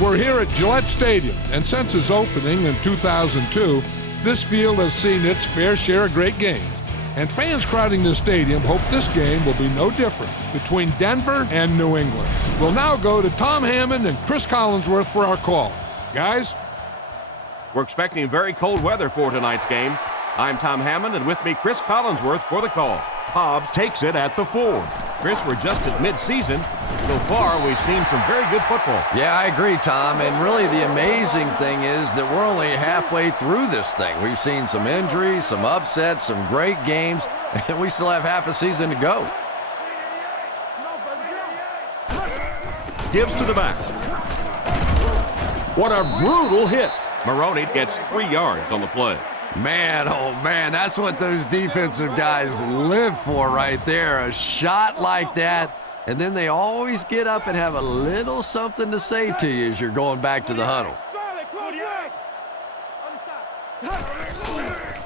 We're here at Gillette Stadium, and since its opening in 2002, this field has seen its fair share of great games. And fans crowding the stadium hope this game will be no different between Denver and New England. We'll now go to Tom Hammond and Chris Collinsworth for our call. Guys? We're expecting very cold weather for tonight's game. I'm Tom Hammond, and with me, Chris Collinsworth for the call. Hobbs takes it at the 4. Chris, we're just at midseason. So far, we've seen some very good football. Yeah, I agree, Tom. And really the amazing thing is that we're only halfway through this thing. We've seen some injuries, some upsets, some great games, and we still have half a season to go. Gives to the back. What a brutal hit. Maroney gets 3 yards on the play. Man, oh man, that's what those defensive guys live for right there. A shot like that, and then they always get up and have a little something to say to you as you're going back to the huddle.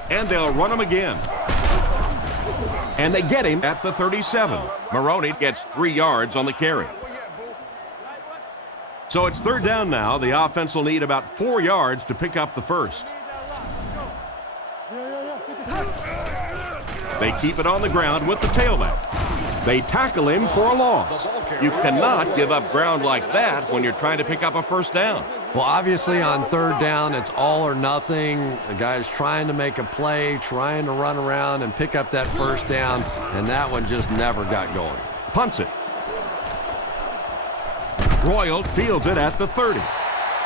And they'll run him again. And they get him at the 37. Maroney gets 3 yards on the carry. So it's third down now. The offense will need about 4 yards to pick up the first. They keep it on the ground with the tailback. They tackle him for a loss. You cannot give up ground like that when you're trying to pick up a first down. Well, obviously on third down, it's all or nothing. The guy's trying to make a play, trying to run around and pick up that first down, and that one just never got going. Punts it. Royal fields it at the 30.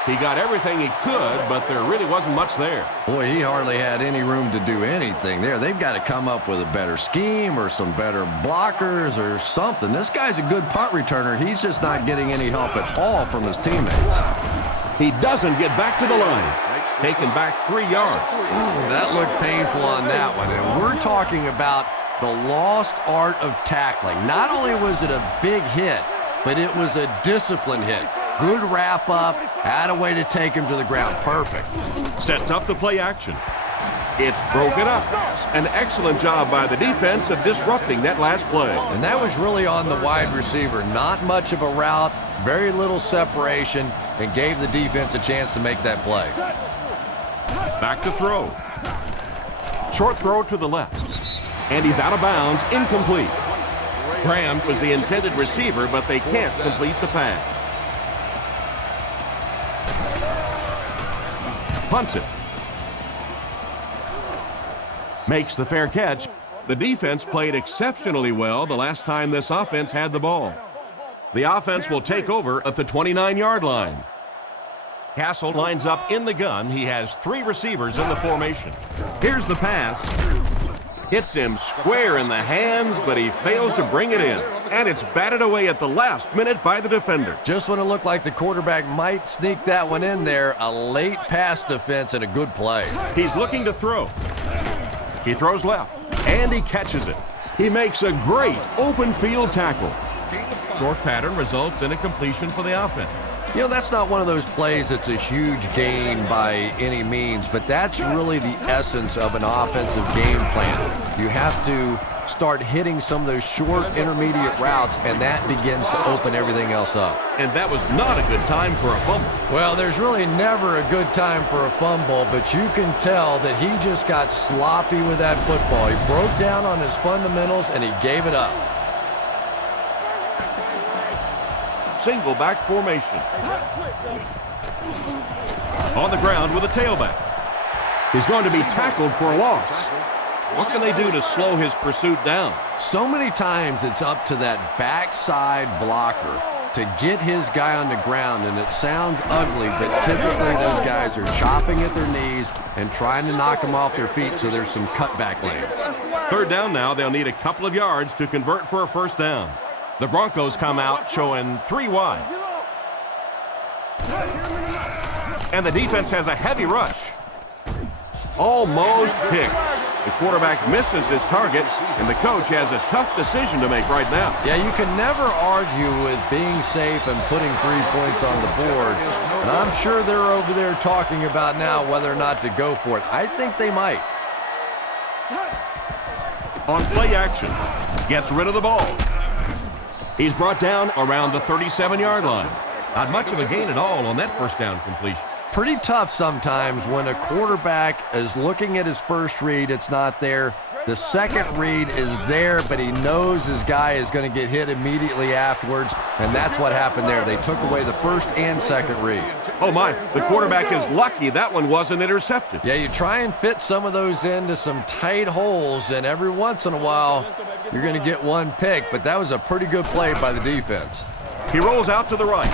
He got everything he could, but there really wasn't much there. Boy, he hardly had any room to do anything there. They've got to come up with a better scheme or some better blockers or something. This guy's a good punt returner. He's just not getting any help at all from his teammates. He doesn't get back to the line. Taken back 3 yards. That looked painful on that one. And we're talking about the lost art of tackling. Not only was it a big hit, but it was a disciplined hit. Good wrap up, had a way to take him to the ground. Perfect. Sets up the play action. It's broken up. An excellent job by the defense of disrupting that last play. And that was really on the wide receiver. Not much of a route, very little separation, and gave the defense a chance to make that play. Back to throw. Short throw to the left. And he's out of bounds, incomplete. Graham was the intended receiver, but they can't complete the pass. Punts it. Makes the fair catch. The defense played exceptionally well the last time this offense had the ball. The offense will take over at the 29-yard line. Castle lines up in the gun. He has 3 receivers in the formation. Here's the pass. Hits him square in the hands, but he fails to bring it in. And it's batted away at the last minute by the defender. Just when it looked like the quarterback might sneak that one in there, a late pass defense and a good play. He's looking to throw. He throws left, and he catches it. He makes a great open field tackle. Short pattern results in a completion for the offense. You know, that's not one of those plays that's a huge gain by any means, but that's really the essence of an offensive game plan. You have to start hitting some of those short intermediate routes, and that begins to open everything else up. And that was not a good time for a fumble. Well, there's really never a good time for a fumble, but you can tell that he just got sloppy with that football. He broke down on his fundamentals, and he gave it up. Single back formation. On the ground with a tailback. He's going to be tackled for a loss. What can they do to slow his pursuit down? So many times it's up to that backside blocker to get his guy on the ground, and it sounds ugly, but typically those guys are chopping at their knees and trying to knock them off their feet, so there's some cutback lanes. Third down now. They'll need a couple of yards to convert for a first down. The Broncos come out showing 3 wide. And the defense has a heavy rush. Almost picked. The quarterback misses his target, and the coach has a tough decision to make right now. Yeah, you can never argue with being safe and putting 3 points on the board. And I'm sure they're over there talking about now whether or not to go for it. I think they might. On play action, gets rid of the ball. He's brought down around the 37-yard line. Not much of a gain at all on that first down completion. Pretty tough sometimes when a quarterback is looking at his first read, it's not there. The second read is there, but he knows his guy is going to get hit immediately afterwards, and that's what happened there. They took away the first and second read. Oh my, the quarterback is lucky that one wasn't intercepted. Yeah, you try and fit some of those into some tight holes, and every once in a while, you're going to get one pick, but that was a pretty good play by the defense. He rolls out to the right,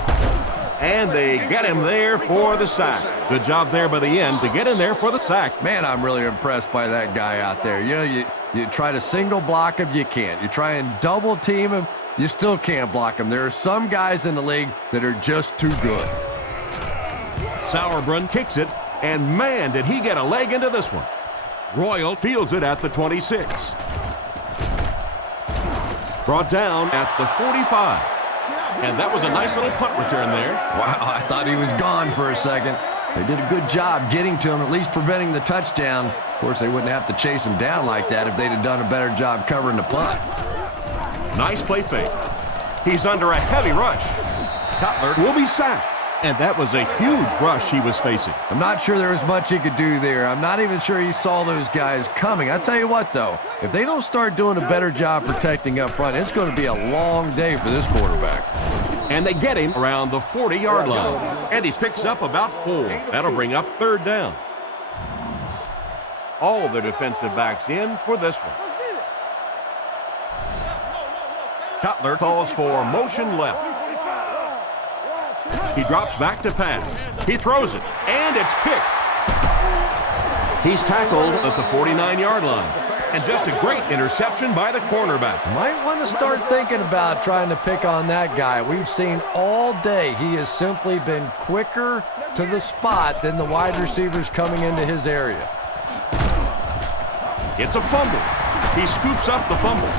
and they get him there for the sack. Good job there by the end to get in there for the sack. Man, I'm really impressed by that guy out there. You know, you try to single block him, you can't. You try and double team him, you still can't block him. There are some guys in the league that are just too good. Sauerbrunn kicks it, and man, did he get a leg into this one. Royal fields it at the 26. Brought down at the 45. And that was a nice little punt return there. Wow, I thought he was gone for a second. They did a good job getting to him, at least preventing the touchdown. Of course, they wouldn't have to chase him down like that if they'd have done a better job covering the punt. Nice play fake. He's under a heavy rush. Cutler will be sacked. And that was a huge rush he was facing. I'm not sure there was much he could do there. I'm not even sure he saw those guys coming. I tell you what, though, if they don't start doing a better job protecting up front, it's going to be a long day for this quarterback. And they get him around the 40-yard line. And he picks up about 4. That'll bring up third down. All the defensive backs in for this one. Cutler calls for motion left. He drops back to pass. He throws it, and it's picked. He's tackled at the 49-yard line. And just a great interception by the cornerback. Might want to start thinking about trying to pick on that guy. We've seen all day he has simply been quicker to the spot than the wide receivers coming into his area. It's a fumble. He scoops up the fumble.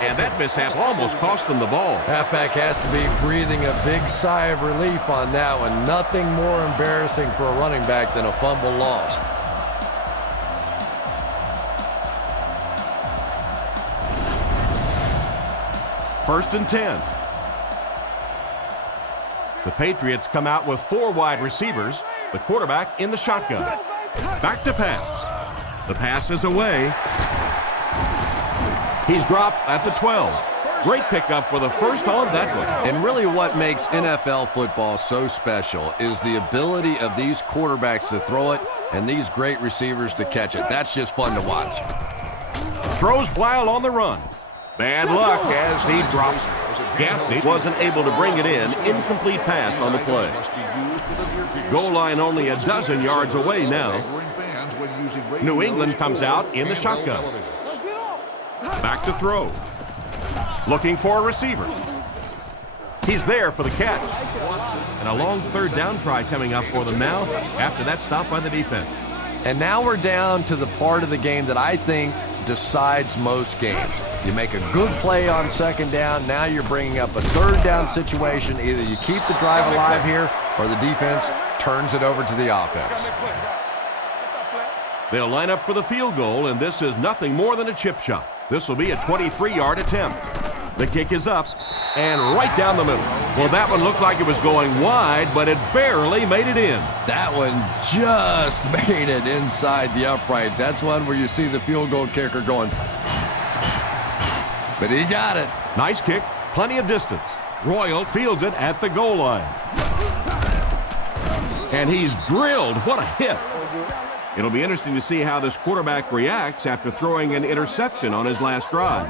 And that mishap almost cost them the ball. Halfback has to be breathing a big sigh of relief on that one. Nothing more embarrassing for a running back than a fumble lost. First and 10. The Patriots come out with 4 wide receivers. The quarterback in the shotgun. Back to pass. The pass is away. He's dropped at the 12. Great pickup for the first on that one. And really what makes NFL football so special is the ability of these quarterbacks to throw it and these great receivers to catch it. That's just fun to watch. Throws while on the run. Bad luck as he drops it. Gaffney wasn't able to bring it in. Incomplete pass on the play. Goal line only a dozen yards away now. New England comes out in the shotgun. Back to throw. Looking for a receiver. He's there for the catch. And a long third down try coming up for them now after that stop by the defense. And now we're down to the part of the game that I think decides most games. You make a good play on second down, now you're bringing up a third down situation. Either you keep the drive alive here or the defense turns it over to the offense. They'll line up for the field goal, and this is nothing more than a chip shot. This will be a 23-yard attempt. The kick is up and right down the middle. Well, that one looked like it was going wide, but it barely made it in. That one just made it inside the upright. That's one where you see the field goal kicker going, but he got it. Nice kick, plenty of distance. Royal fields it at the goal line. And he's drilled. What a hit. It'll be interesting to see how this quarterback reacts after throwing an interception on his last drive.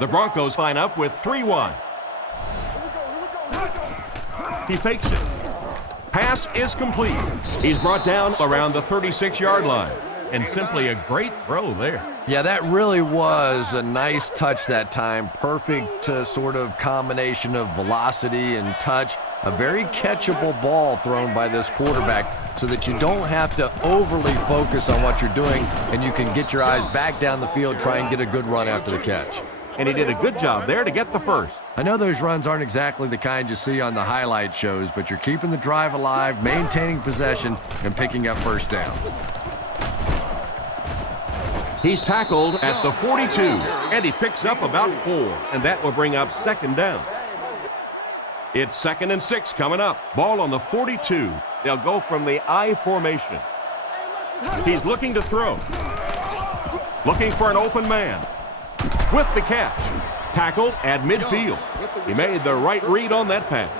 The Broncos line up with 3 wide. He fakes it. Pass is complete. He's brought down around the 36-yard line. And simply a great throw there. Yeah, that really was a nice touch that time. Perfect sort of combination of velocity and touch. A very catchable ball thrown by this quarterback so that you don't have to overly focus on what you're doing and you can get your eyes back down the field, try and get a good run after the catch. And he did a good job there to get the first. I know those runs aren't exactly the kind you see on the highlight shows, but you're keeping the drive alive, maintaining possession, and picking up first downs. He's tackled at the 42, and he picks up about 4, and that will bring up second down. It's 2nd and 6 coming up. Ball on the 42. They'll go from the I formation. He's looking to throw. Looking for an open man. With the catch. Tackled at midfield. He made the right read on that pass.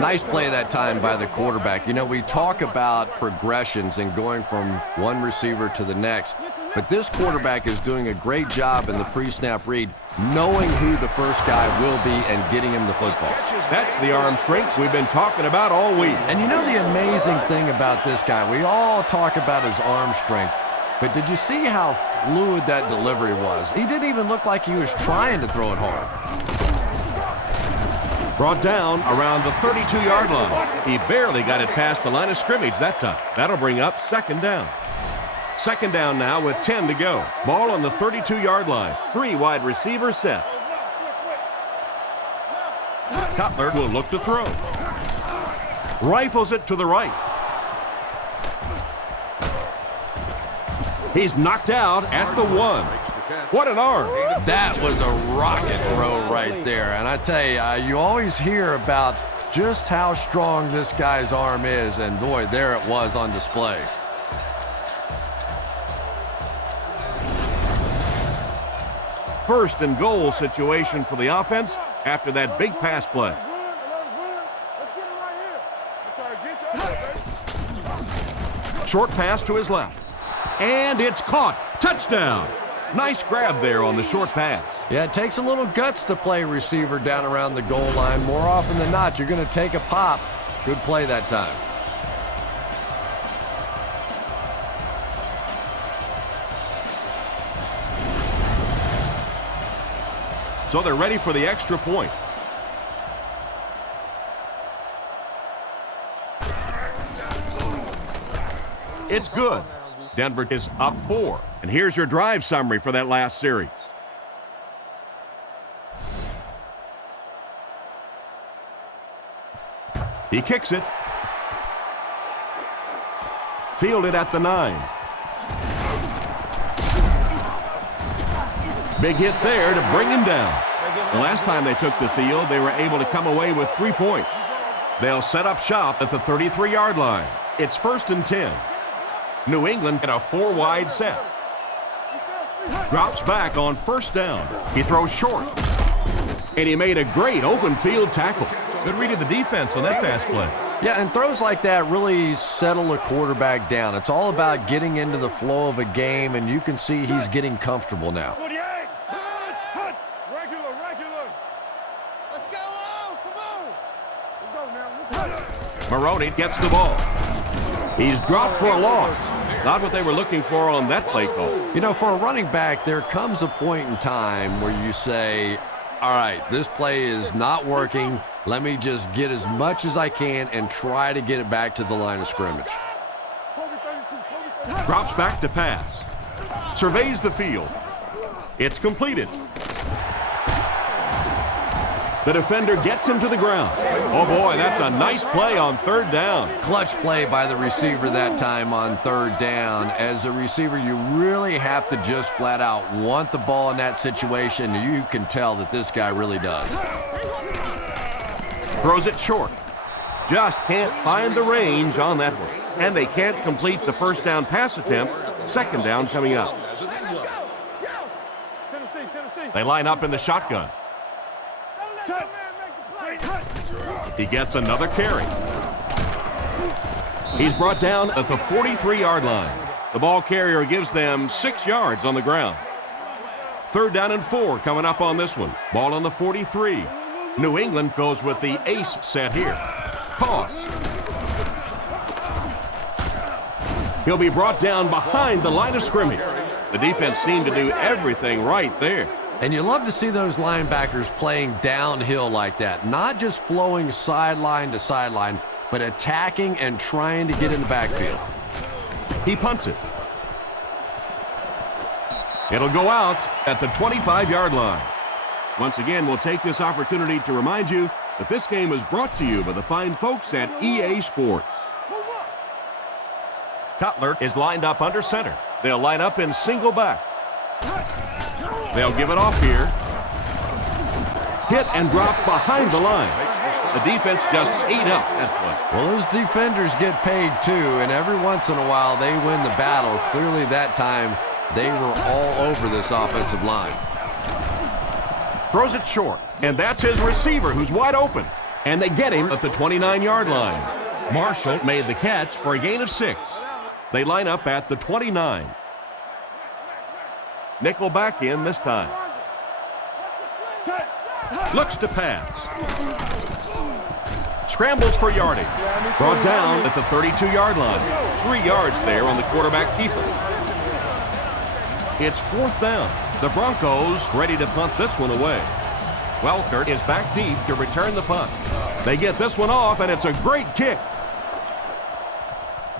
Nice play that time by the quarterback. You know, we talk about progressions and going from one receiver to the next, but this quarterback is doing a great job in the pre-snap read, knowing who the first guy will be and getting him the football. That's the arm strength we've been talking about all week. And you know the amazing thing about this guy, we all talk about his arm strength, but did you see how fluid that delivery was? He didn't even look like he was trying to throw it hard. Brought down around the 32-yard line. He barely got it past the line of scrimmage that time. That'll bring up 2nd down. 2nd down now with 10 to go. Ball on the 32-yard line. 3 wide receivers set. Cutler will look to throw. Rifles it to the right. He's knocked out at the 1. What an arm. That was a rocket throw right there. And I tell you, you always hear about just how strong this guy's arm is. And boy, there it was on display. First and goal situation for the offense after that big pass play. Short pass to his left. And it's caught. Touchdown. Nice grab there on the short pass. Yeah, it takes a little guts to play receiver down around the goal line. More often than not, you're going to take a pop. Good play that time. So they're ready for the extra point. It's good. Denver is up 4. And here's your drive summary for that last series. He kicks it. Fielded at the 9. Big hit there to bring him down. The last time they took the field, they were able to come away with 3 points. They'll set up shop at the 33-yard line. It's 1st and 10. New England at a 4-wide set. Drops back on 1st down. He throws short. And he made a great open field tackle. Good read of the defense on that pass play. Yeah, and throws like that really settle a quarterback down. It's all about getting into the flow of a game, and you can see he's getting comfortable now. Maroney gets the ball. He's dropped for a loss. Not what they were looking for on that play call. You know, for a running back, there comes a point in time where you say, all right, this play is not working. Let me just get as much as I can and try to get it back to the line of scrimmage. Drops back to pass. Surveys the field. It's completed. The defender gets him to the ground. Oh, boy, that's a nice play on 3rd down. Clutch play by the receiver that time on 3rd down. As a receiver, you really have to just flat out want the ball in that situation. You can tell that this guy really does. Throws it short. Just can't find the range on that one. And they can't complete the 1st down pass attempt. 2nd down coming up. They line up in the shotgun. He gets another carry. He's brought down at the 43-yard line. The ball carrier gives them 6 yards on the ground. 3rd down and 4 coming up on this one. Ball on the 43. New England goes with the ace set here. Toss. He'll be brought down behind the line of scrimmage. The defense seemed to do everything right there. And you love to see those linebackers playing downhill like that, not just flowing sideline to sideline, but attacking and trying to get in the backfield. He punts it. It'll go out at the 25-yard line. Once again, we'll take this opportunity to remind you that this game is brought to you by the fine folks at EA Sports. Cutler is lined up under center. They'll line up in single back. They'll give it off here. Hit and drop behind the line. The defense just ate up that play. Well, those defenders get paid too, and every once in a while they win the battle. Clearly that time they were all over this offensive line. Throws it short, and that's his receiver who's wide open. And they get him at the 29-yard line. Marshall made the catch for a gain of 6. They line up at the 29. Nickel back in this time. Looks to pass. Scrambles for yardage. Brought down at the 32-yard line. 3 yards there on the quarterback keeper. It's 4th down. The Broncos ready to punt this one away. Welkert is back deep to return the punt. They get this one off, and it's a great kick.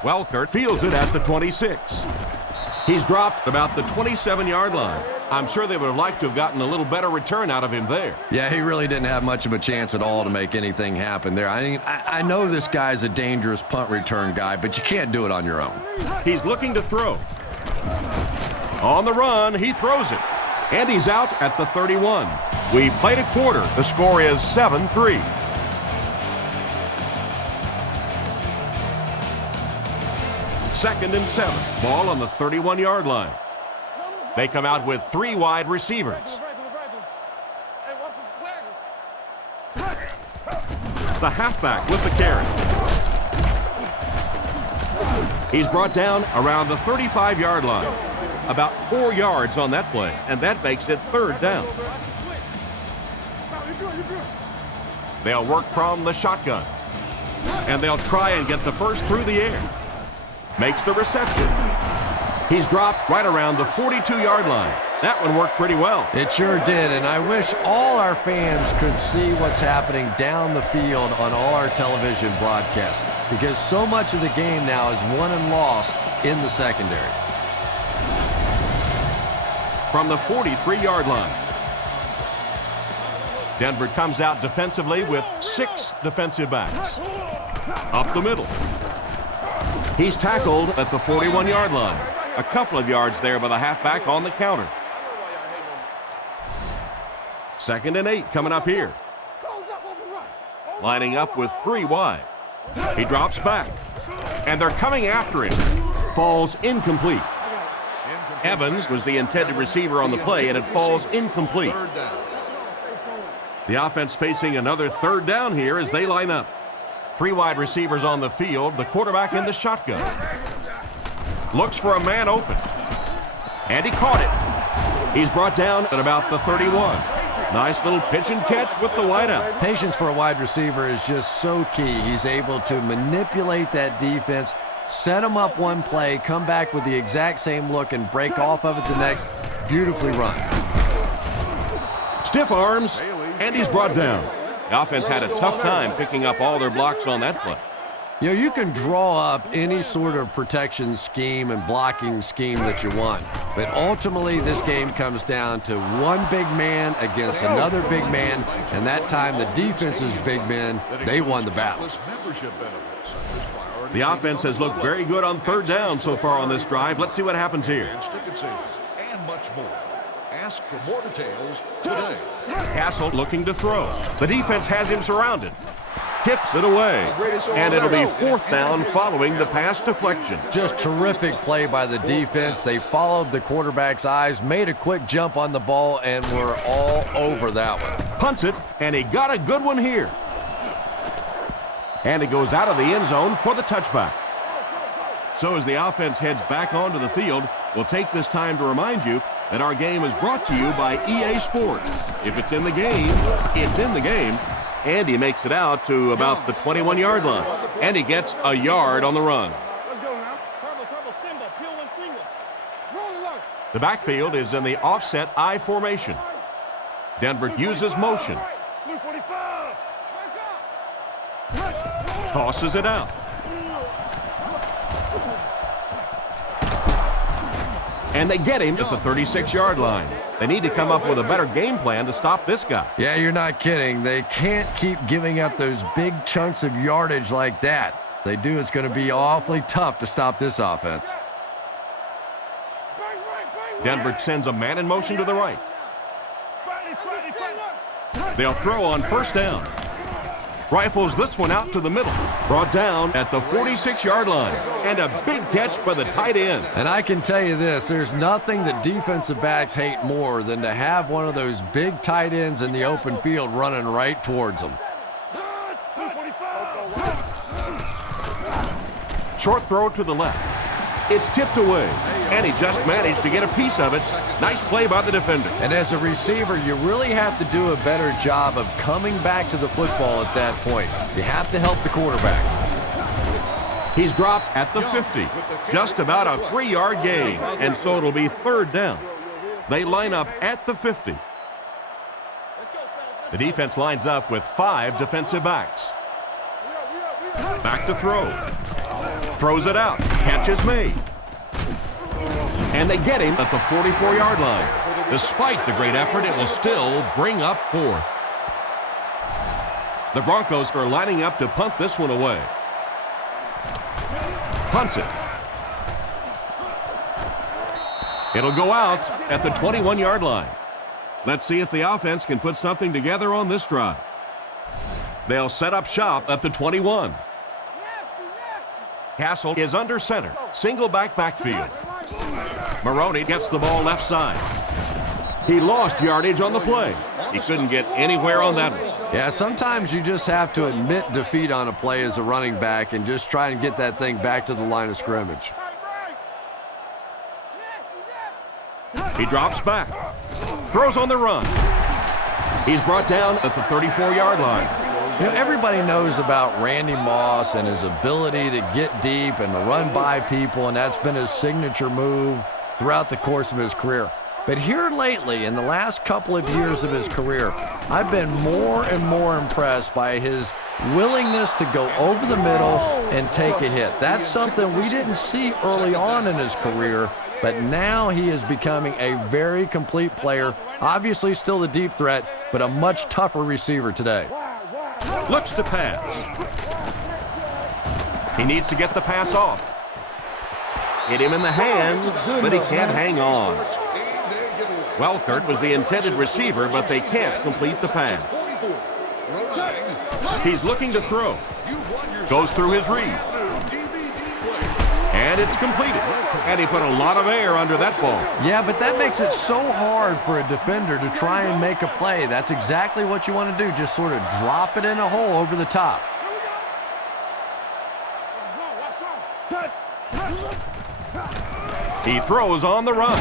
Welkert fields it at the 26. He's dropped about the 27-yard line. I'm sure they would have liked to have gotten a little better return out of him there. Yeah, he really didn't have much of a chance at all to make anything happen there. I mean, I know this guy's a dangerous punt return guy, but you can't do it on your own. He's looking to throw. On the run, he throws it. And he's out at the 31. We played a quarter. The score is 7-3. Second and 7. Ball on the 31-yard line. They come out with 3 wide receivers. The halfback with the carry. He's brought down around the 35-yard line. About 4 yards on that play, and that makes it 3rd down. They'll work from the shotgun, and they'll try and get the first through the air. Makes the reception. He's dropped right around the 42-yard line. That one worked pretty well. It sure did, and I wish all our fans could see what's happening down the field on all our television broadcasts, because so much of the game now is won and lost in the secondary. From the 43-yard line. Denver comes out defensively with 6 defensive backs. Up the middle. He's tackled at the 41-yard line. A couple of yards there by the halfback on the counter. 2nd and 8 coming up here. Lining up with 3 wide. He drops back. And they're coming after him. Falls incomplete. Evans was the intended receiver on the play, and it falls incomplete. The offense facing another 3rd down here as they line up. 3 wide receivers on the field, the quarterback in the shotgun. Looks for a man open. And he caught it. He's brought down at about the 31. Nice little pitch and catch with the wideout. Patience for a wide receiver is just so key. He's able to manipulate that defense, set them up one play, come back with the exact same look, and break off of it the next. Beautifully run. Stiff arms, and he's brought down. The offense had a tough time picking up all their blocks on that play. You know, you can draw up any sort of protection scheme and blocking scheme that you want, but ultimately this game comes down to one big man against another big man, and that time the defense's big men, they won the battle. The offense has looked very good on 3rd down so far on this drive. Let's see what happens here. And much more. Ask for more details today. Castle looking to throw. The defense has him surrounded. Tips it away. And it'll be 4th down following the pass deflection. Just terrific play by the defense. They followed the quarterback's eyes, made a quick jump on the ball, and were all over that one. Punts it, and he got a good one here. And it goes out of the end zone for the touchback. So as the offense heads back onto the field, we'll take this time to remind you that our game is brought to you by EA Sports. If it's in the game, it's in the game. And he makes it out to about the 21-yard line. And he gets a yard on the run. The backfield is in the offset I formation. Denver uses motion. Tosses it out. And they get him at the 36-yard line. They need to come up with a better game plan to stop this guy. Yeah, you're not kidding. They can't keep giving up those big chunks of yardage like that. If they do, it's going to be awfully tough to stop this offense. Denver sends a man in motion to the right. They'll throw on 1st down. Rifles this one out to the middle. Brought down at the 46-yard line. And a big catch by the tight end. And I can tell you this, there's nothing that defensive backs hate more than to have one of those big tight ends in the open field running right towards them. Short throw to the left. It's tipped away, and he just managed to get a piece of it. Nice play by the defender. And as a receiver, you really have to do a better job of coming back to the football at that point. You have to help the quarterback. He's dropped at the 50. Just about a 3-yard gain, and so it'll be third down. They line up at the 50. The defense lines up with 5 defensive backs. Back to throw. Throws it out. Catch is made. And they get him at the 44-yard line. Despite the great effort, it will still bring up fourth. The Broncos are lining up to punt this one away. Punts it. It'll go out at the 21-yard line. Let's see if the offense can put something together on this drive. They'll set up shop at the 21. Castle is under center. Single backfield. Maroney gets the ball left side. He lost yardage on the play. He couldn't get anywhere on that one. Yeah, sometimes you just have to admit defeat on a play as a running back and just try and get that thing back to the line of scrimmage. He drops back. Throws on the run. He's brought down at the 34-yard line. You know, everybody knows about Randy Moss and his ability to get deep and to run by people, and that's been his signature move throughout the course of his career. But here lately, in the last couple of years of his career, I've been more and more impressed by his willingness to go over the middle and take a hit. That's something we didn't see early on in his career, but now he is becoming a very complete player. Obviously still the deep threat, but a much tougher receiver today. Looks to pass. He needs to get the pass off. Hit him in the hands, but he can't hang on. Welkert was the intended receiver, but they can't complete the pass. He's looking to throw. Goes through his read. And it's completed. And he put a lot of air under that ball. Yeah, but that makes it so hard for a defender to try and make a play. That's exactly what you want to do. Just sort of drop it in a hole over the top. He throws on the run.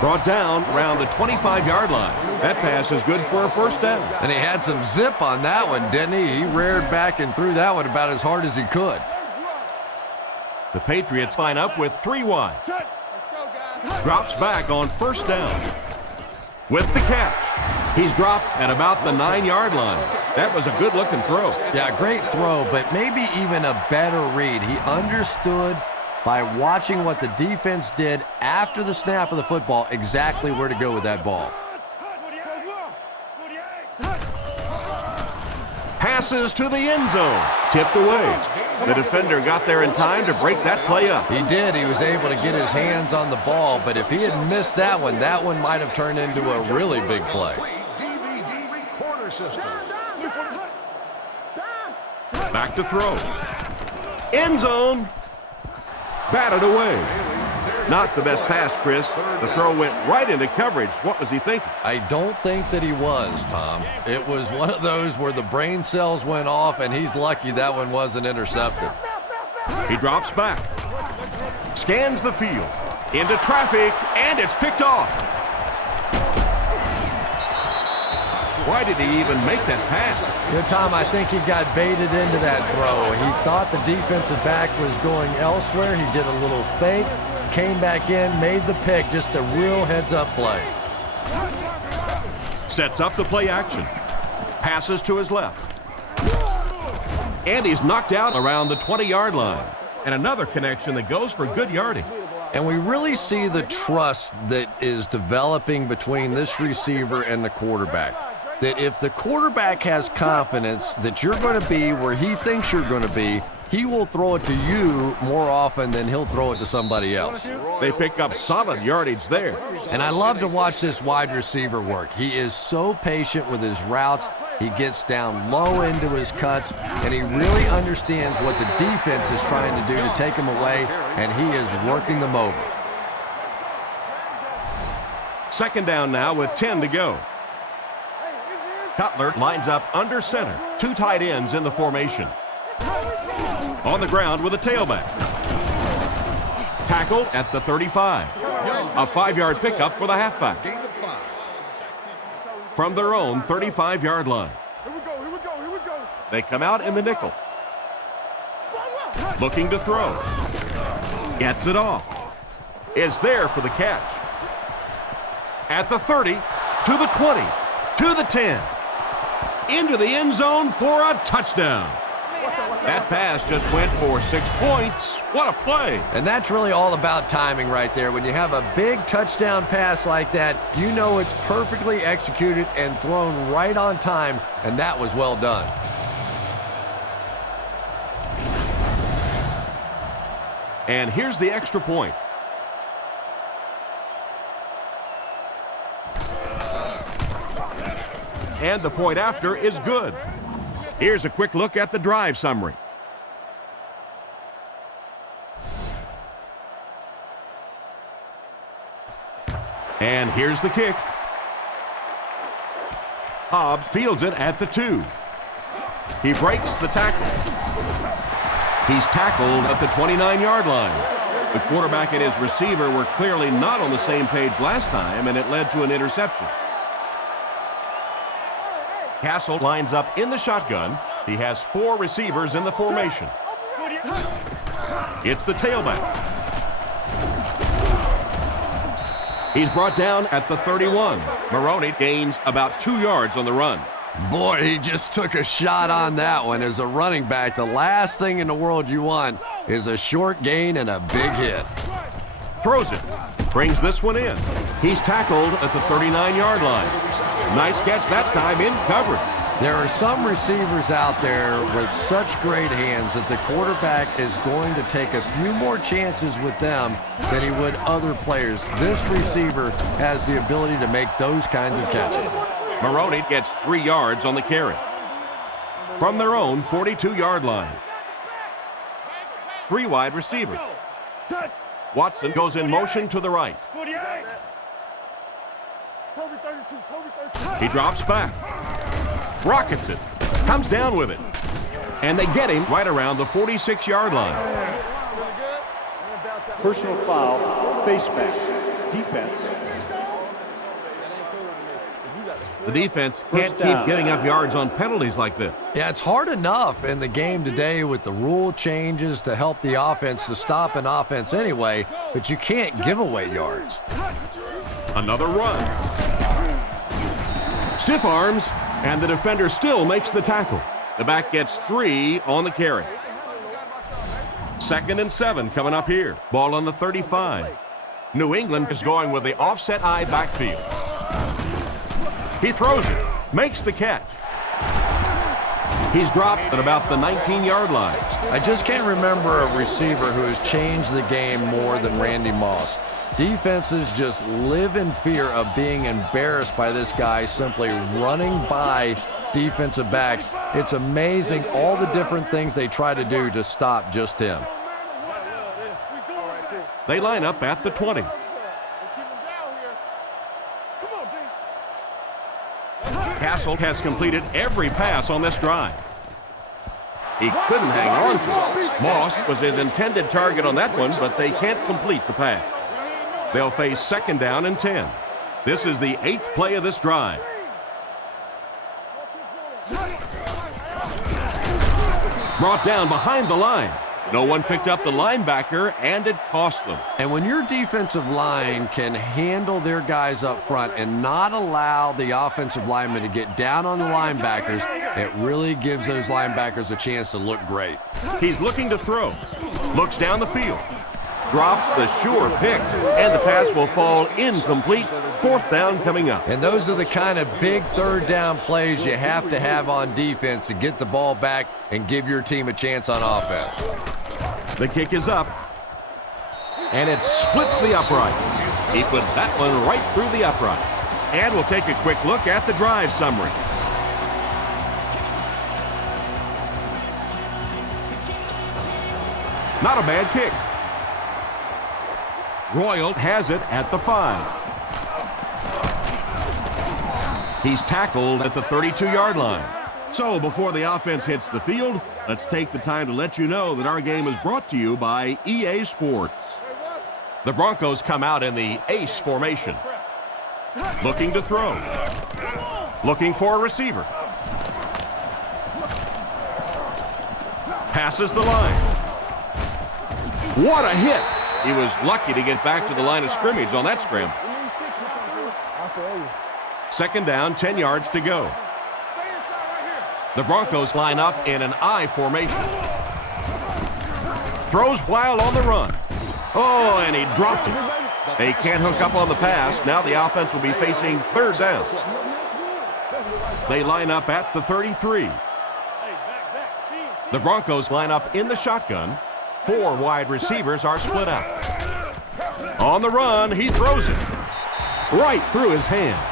Brought down around the 25-yard line. That pass is good for a first down. And he had some zip on that one, didn't he? He reared back and threw that one about as hard as he could. The Patriots line up with 3 wide. Drops back on first down. With the catch. He's dropped at about the 9-yard line. That was a good-looking throw. Yeah, great throw, but maybe even a better read. He understood by watching what the defense did after the snap of the football exactly where to go with that ball. Passes to the end zone. Tipped away. The defender got there in time to break that play up. He did. He was able to get his hands on the ball, but if he had missed that one might have turned into a really big play. Back to throw. End zone. Batted away. Not the best pass, Chris. The throw went right into coverage. What was he thinking? I don't think that he was, Tom. It was one of those where the brain cells went off, and he's lucky that one wasn't intercepted. He drops back. Scans the field. Into traffic, and it's picked off. Why did he even make that pass? You know, Tom, I think he got baited into that throw. He thought the defensive back was going elsewhere. He did a little fake, came back in, made the pick, just a real heads-up play. Sets up the play action. Passes to his left. And he's knocked out around the 20-yard line. And another connection that goes for good yardage. And we really see the trust that is developing between this receiver and the quarterback. That if the quarterback has confidence that you're going to be where he thinks you're going to be, he will throw it to you more often than he'll throw it to somebody else. They pick up solid yardage there. And I love to watch this wide receiver work. He is so patient with his routes. He gets down low into his cuts, and he really understands what the defense is trying to do to take him away, and he is working them over. Second down now with 10 to go. Cutler lines up under center. Two tight ends in the formation. On the ground with a tailback. Tackled at the 35. A 5-yard pickup for the halfback. From their own 35-yard line. They come out in the nickel. Looking to throw. Gets it off. Is there for the catch. At the 30, to the 20, to the 10. Into the end zone for a touchdown. That pass just went for 6 points. What a play. And that's really all about timing right there. When you have a big touchdown pass like that, you know it's perfectly executed and thrown right on time, and that was well done. And here's the extra point. And the point after is good. Here's a quick look at the drive summary. And here's the kick. Hobbs fields it at the 2. He breaks the tackle. He's tackled at the 29-yard line. The quarterback and his receiver were clearly not on the same page last time, and it led to an interception. Castle lines up in the shotgun. He has 4 receivers in the formation. It's the tailback. He's brought down at the 31. Maroney gains about 2 yards on the run. Boy, he just took a shot on that one. As a running back, the last thing in the world you want is a short gain and a big hit. Throws it. Brings this one in. He's tackled at the 39-yard line. Nice catch that time in coverage. There are some receivers out there with such great hands that the quarterback is going to take a few more chances with them than he would other players. This receiver has the ability to make those kinds of catches. Maroney gets 3 yards on the carry. From their own 42-yard line. 3 wide receivers. Watson goes in motion to the right. He drops back. Rockets it. Comes down with it. And they get him right around the 46-yard line. Personal foul, face mask, defense. The defense can't keep giving up yards on penalties like this. Yeah, it's hard enough in the game today with the rule changes to help the offense to stop an offense anyway, but you can't give away yards. Another run. Stiff arms, and the defender still makes the tackle. The back gets 3 on the carry. 2nd and 7 coming up here. Ball on the 35. New England is going with the offset eye backfield. He throws it, makes the catch. He's dropped at about the 19-yard line. I just can't remember a receiver who has changed the game more than Randy Moss. Defenses just live in fear of being embarrassed by this guy simply running by defensive backs. It's amazing all the different things they try to do to stop just him. They line up at the 20. Castle has completed every pass on this drive. He couldn't hang on to it. Moss was his intended target on that one, but they can't complete the pass. They'll face 2nd down and 10. This is the 8th play of this drive. Brought down behind the line. No one picked up the linebacker, and it cost them. And when your defensive line can handle their guys up front and not allow the offensive linemen to get down on the linebackers, it really gives those linebackers a chance to look great. He's looking to throw. Looks down the field. Drops the sure pick, and the pass will fall incomplete. 4th down coming up. And those are the kind of big 3rd down plays you have to have on defense to get the ball back and give your team a chance on offense. The kick is up, and it splits the uprights. He put that one right through the upright. And we'll take a quick look at the drive summary. Not a bad kick. Royal has it at the 5. He's tackled at the 32-yard line. So before the offense hits the field, let's take the time to let you know that our game is brought to you by EA Sports. The Broncos come out in the ace formation. Looking to throw. Looking for a receiver. Passes the line. What a hit! He was lucky to get back to the line of scrimmage on that scramble. Second down, 10 yards to go. The Broncos line up in an I formation. Throws while on the run. Oh, and he dropped it. They can't hook up on the pass. Now the offense will be facing third down. They line up at the 33. The Broncos line up in the shotgun. 4 wide receivers are split out. On the run, he throws it right through his hand.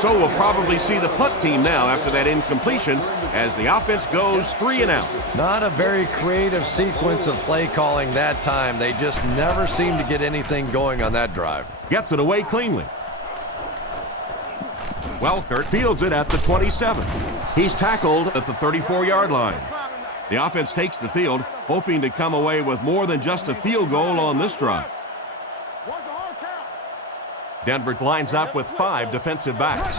So we'll probably see the punt team now after that incompletion as the offense goes 3 and out. Not a very creative sequence of play calling that time. They just never seem to get anything going on that drive. Gets it away cleanly. Welkert fields it at the 27. He's tackled at the 34-yard line. The offense takes the field, hoping to come away with more than just a field goal on this drive. Denver lines up with 5 defensive backs.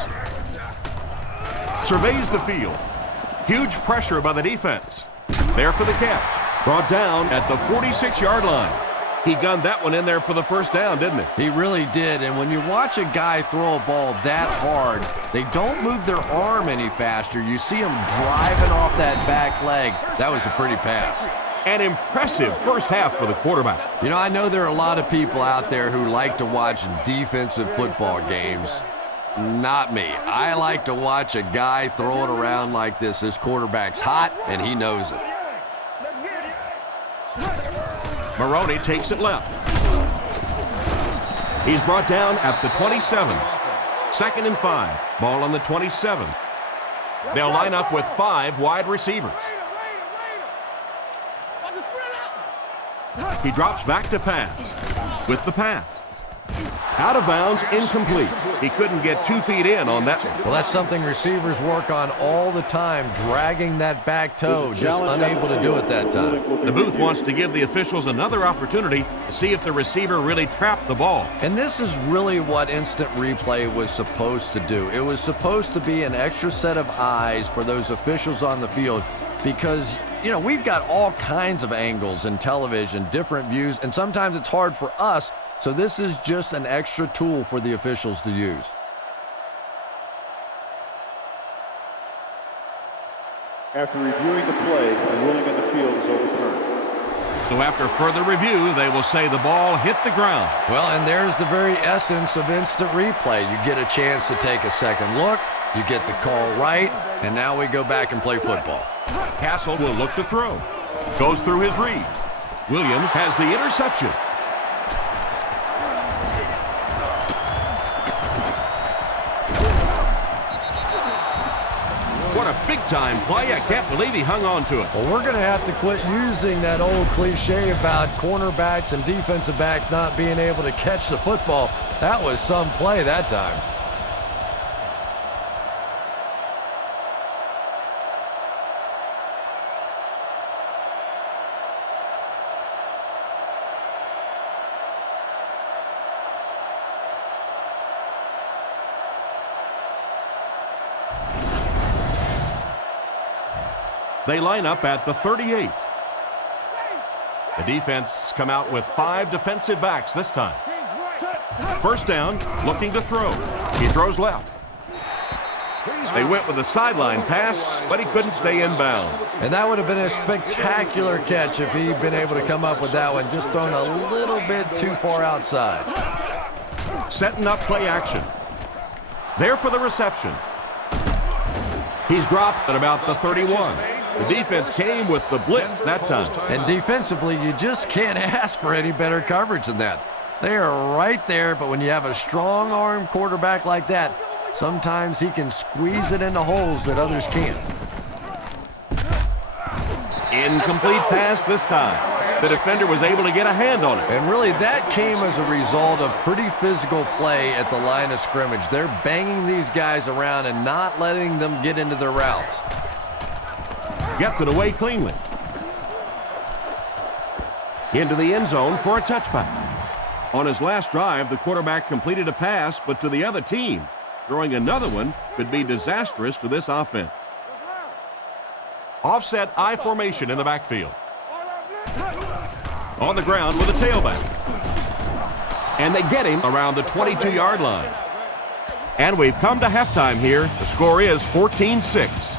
Surveys the field. Huge pressure by the defense. There for the catch. Brought down at the 46-yard line. He gunned that one in there for the first down, didn't he? He really did, and when you watch a guy throw a ball that hard, they don't move their arm any faster. You see him driving off that back leg. That was a pretty pass. An impressive first half for the quarterback. You know, I know there are a lot of people out there who like to watch defensive football games. Not me. I like to watch a guy throw it around like this. His quarterback's hot, and he knows it. Maroney takes it left. He's brought down at the 27. 2nd and 5. Ball on the 27. They'll line up with 5 wide receivers. He drops back to pass. With the pass. Out of bounds, incomplete. He couldn't get 2 feet in on that one. Well, that's something receivers work on all the time, dragging that back toe, just unable to do it that time. The booth wants to give the officials another opportunity to see if the receiver really trapped the ball. And this is really what instant replay was supposed to do. It was supposed to be an extra set of eyes for those officials on the field because, you know, we've got all kinds of angles in television, different views, and sometimes it's hard for us. So this is just an extra tool for the officials to use. After reviewing the play, the ruling on the field is overturned. So after further review, they will say the ball hit the ground. Well, and there's the very essence of instant replay. You get a chance to take a second look, you get the call right, and now we go back and play football. Castle will look to throw. Goes through his read. Williams has the interception. What a big-time play. I can't believe he hung on to it. Well, we're going to have to quit using that old cliche about cornerbacks and defensive backs not being able to catch the football. That was some play that time. They line up at the 38. The defense come out with 5 defensive backs this time. First down, looking to throw. He throws left. They went with a sideline pass, but he couldn't stay in bounds. And that would have been a spectacular catch if he'd been able to come up with that one, just thrown a little bit too far outside. Setting up play action. There for the reception. He's dropped at about the 31. The defense came with the blitz that time. And defensively, you just can't ask for any better coverage than that. They are right there, but when you have a strong-arm quarterback like that, sometimes he can squeeze it into holes that others can't. Incomplete pass this time. The defender was able to get a hand on it. And really, that came as a result of pretty physical play at the line of scrimmage. They're banging these guys around and not letting them get into their routes. Gets it away cleanly. Into the end zone for a touchback. On his last drive, the quarterback completed a pass, but to the other team. Throwing another one could be disastrous to this offense. Offset I formation in the backfield. On the ground with a tailback. And they get him around the 22-yard line. And we've come to halftime here. The score is 14-6.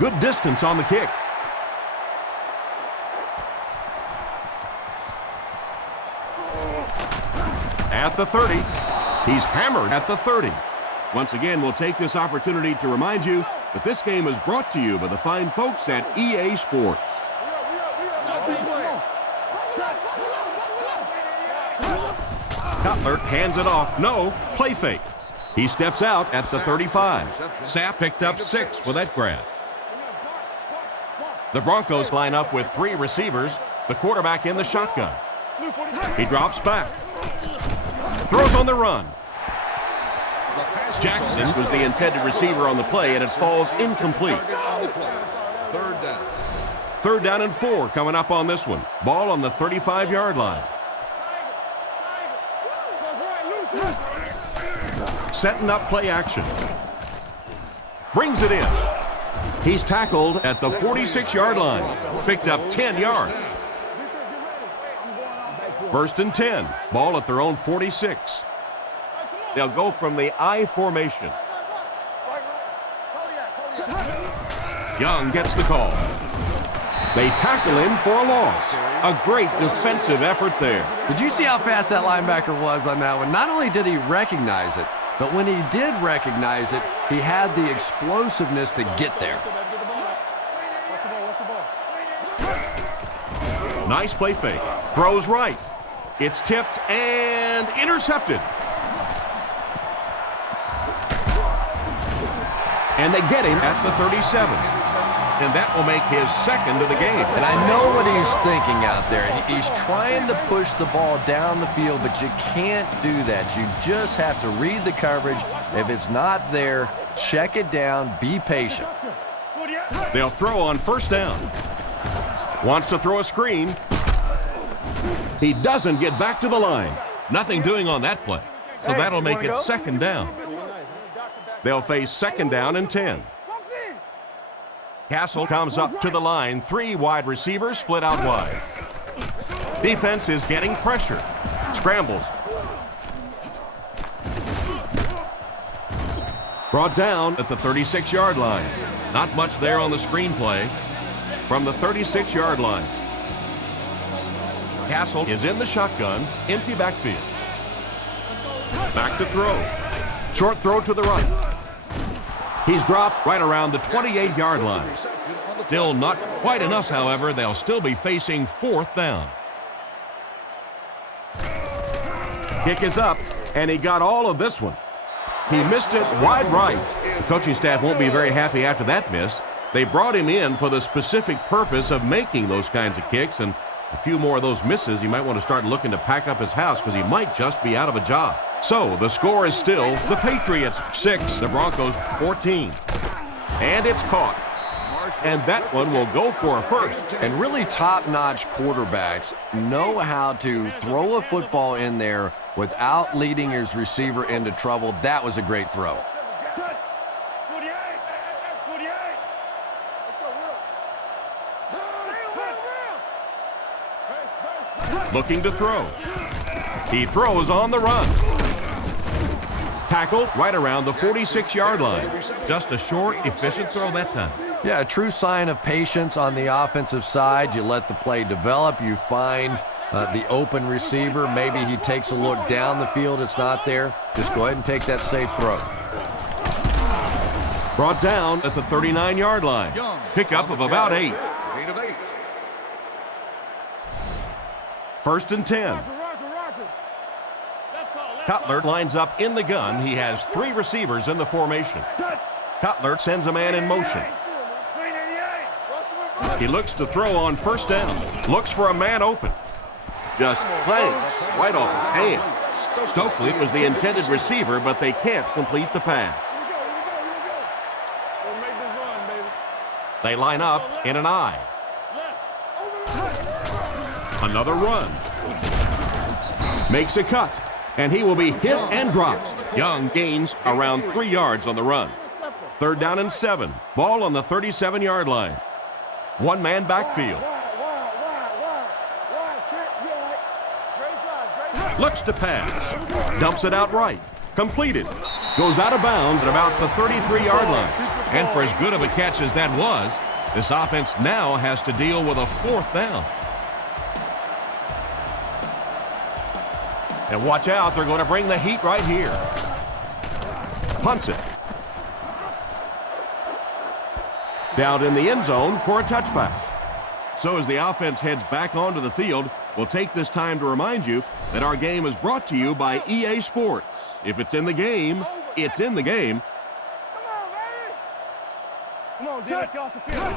Good distance on the kick. At the 30. He's hammered at the 30. Once again, we'll take this opportunity to remind you that this game is brought to you by the fine folks at EA Sports. Cutler hands it off. No, play fake. He steps out at the 35. Sapp picked up 6 with that grab. The Broncos line up with 3 receivers, the quarterback in the shotgun. He drops back. Throws on the run. Jackson was the intended receiver on the play, and it falls incomplete. Third down and 4 coming up on this one. Ball on the 35-yard line. Setting up play action. Brings it in. He's tackled at the 46-yard line. Picked up 10 yards. First and 10. Ball at their own 46. They'll go from the I formation. Young gets the call. They tackle him for a loss. A great defensive effort there. Did you see how fast that linebacker was on that one? Not only did he recognize it, but when he did recognize it, he had the explosiveness to get there. Nice play fake. Throws right. It's tipped and intercepted. And they get him at the 37. And that will make his second of the game. And I know what he's thinking out there. He's trying to push the ball down the field, but you can't do that. You just have to read the coverage. If it's not there, check it down, be patient. They'll throw on first down. Wants to throw a screen. He doesn't get back to the line. Nothing doing on that play. So that'll make it second down. They'll face second down and 10. Castle comes up to the line. 3 wide receivers split out wide. Defense is getting pressure. Scrambles. Brought down at the 36-yard line. Not much there on the screenplay. From the 36-yard line. Castle is in the shotgun. Empty backfield. Back to throw. Short throw to the right. He's dropped right around the 28-yard line. Still not quite enough, however. They'll still be facing fourth down. Kick is up, and he got all of this one. He missed it wide right. The coaching staff won't be very happy after that miss. They brought him in for the specific purpose of making those kinds of kicks, and a few more of those misses, he might want to start looking to pack up his house because he might just be out of a job. So the score is still the Patriots 6, the Broncos 14. And it's caught. And that one will go for a first. And really top-notch quarterbacks know how to throw a football in there without leading his receiver into trouble. That was a great throw. Looking to throw. He throws on the run. Tackled right around the 46-yard line. Just a short, efficient throw that time. Yeah, a true sign of patience on the offensive side. You let the play develop. You find the open receiver. Maybe he takes a look down the field. It's not there. Just go ahead and take that safe throw. Brought down at the 39-yard line. Pickup of about 8. First and 10. Cutler lines up in the gun. He has 3 receivers in the formation. Cutler sends a man in motion. He looks to throw on first down. Looks for a man open. Just clanks right off his hand. Stokely was the intended receiver, but they can't complete the pass. They line up in an I. Another run. Makes a cut, and he will be hit and dropped. Young gains around 3 yards on the run. 3rd down and 7. Ball on the 37-yard line. 1-man backfield. Looks to pass. Dumps it out right. Completed. Goes out of bounds at about the 33-yard line. And for as good of a catch as that was, this offense now has to deal with a 4th down. And watch out, they're going to bring the heat right here. Punts it. Down in the end zone for a touchback. So as the offense heads back onto the field, we'll take this time to remind you that our game is brought to you by EA Sports. If it's in the game, it's in the game.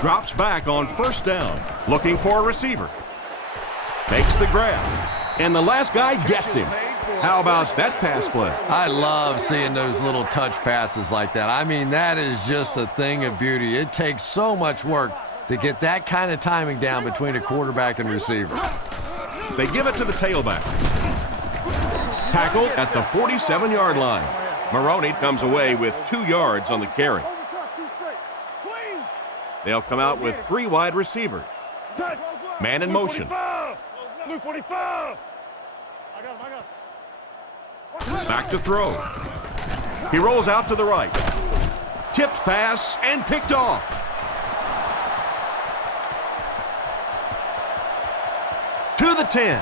Drops back on first down, looking for a receiver. Makes the grab, and the last guy gets him. How about that pass play? I love seeing those little touch passes like that. I mean, that is just a thing of beauty. It takes so much work to get that kind of timing down between a quarterback and receiver. They give it to the tailback. Tackled at the 47-yard line. Maroney comes away with 2 yards on the carry. They'll come out with 3 wide receivers. Man in motion. Back to throw. He rolls out to the right. Tipped pass and picked off. To the 10.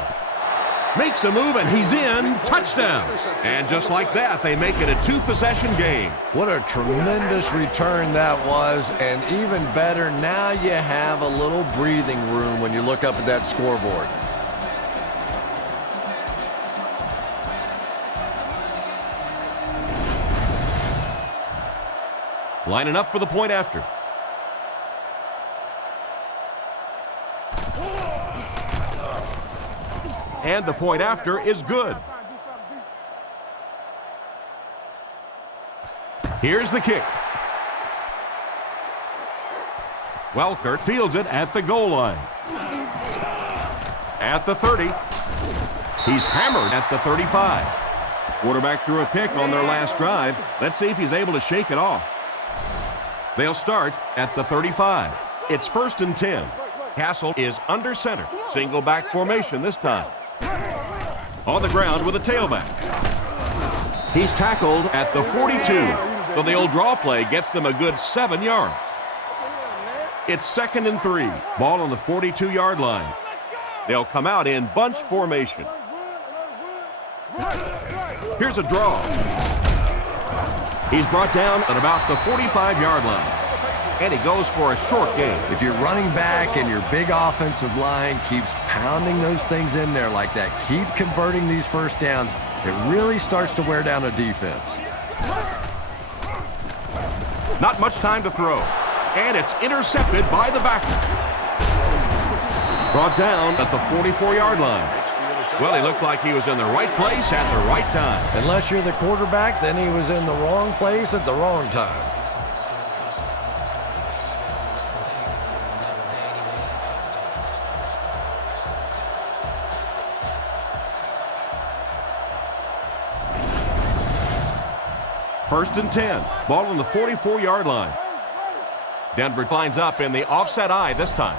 Makes a move, and he's in. Touchdown. And just like that, they make it a 2-possession game. What a tremendous return that was, and even better, now you have a little breathing room when you look up at that scoreboard. Lining up for the point after. And the point after is good. Here's the kick. Welkert fields it at the goal line. At the 30. He's hammered at the 35. Quarterback threw a pick on their last drive. Let's see if he's able to shake it off. They'll start at the 35. It's 1st and 10. Castle is under center. Single back formation this time. On the ground with a tailback. He's tackled at the 42. So the old draw play gets them a good 7 yards. It's 2nd and 3. Ball on the 42-yard line. They'll come out in bunch formation. Here's a draw. He's brought down at about the 45-yard line. And he goes for a short gain. If you're running back and your big offensive line keeps pounding those things in there like that, keep converting these first downs, it really starts to wear down a defense. Not much time to throw. And it's intercepted by the backer. Brought down at the 44-yard line. Well, he looked like he was in the right place at the right time. Unless you're the quarterback, then he was in the wrong place at the wrong time. First and 10. Ball on the 44-yard line. Denver lines up in the offset eye this time.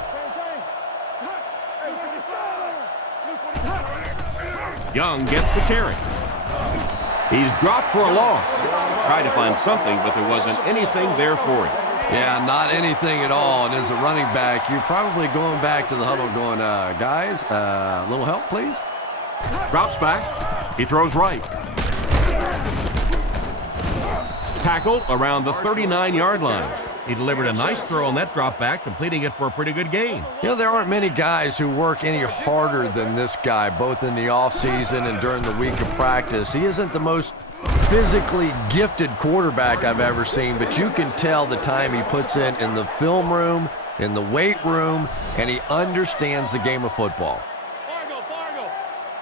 Young gets the carry. He's dropped for a loss. Tried to find something, but there wasn't anything there for him. Yeah, not anything at all. And as a running back, you're probably going back to the huddle going, guys, a little help, please? Drops back. He throws right. Tackled around the 39-yard line. He delivered a nice throw on that drop back, completing it for a pretty good gain. You know, there aren't many guys who work any harder than this guy, both in the offseason and during the week of practice. He isn't the most physically gifted quarterback I've ever seen, but you can tell the time he puts in the film room, in the weight room, and he understands the game of football.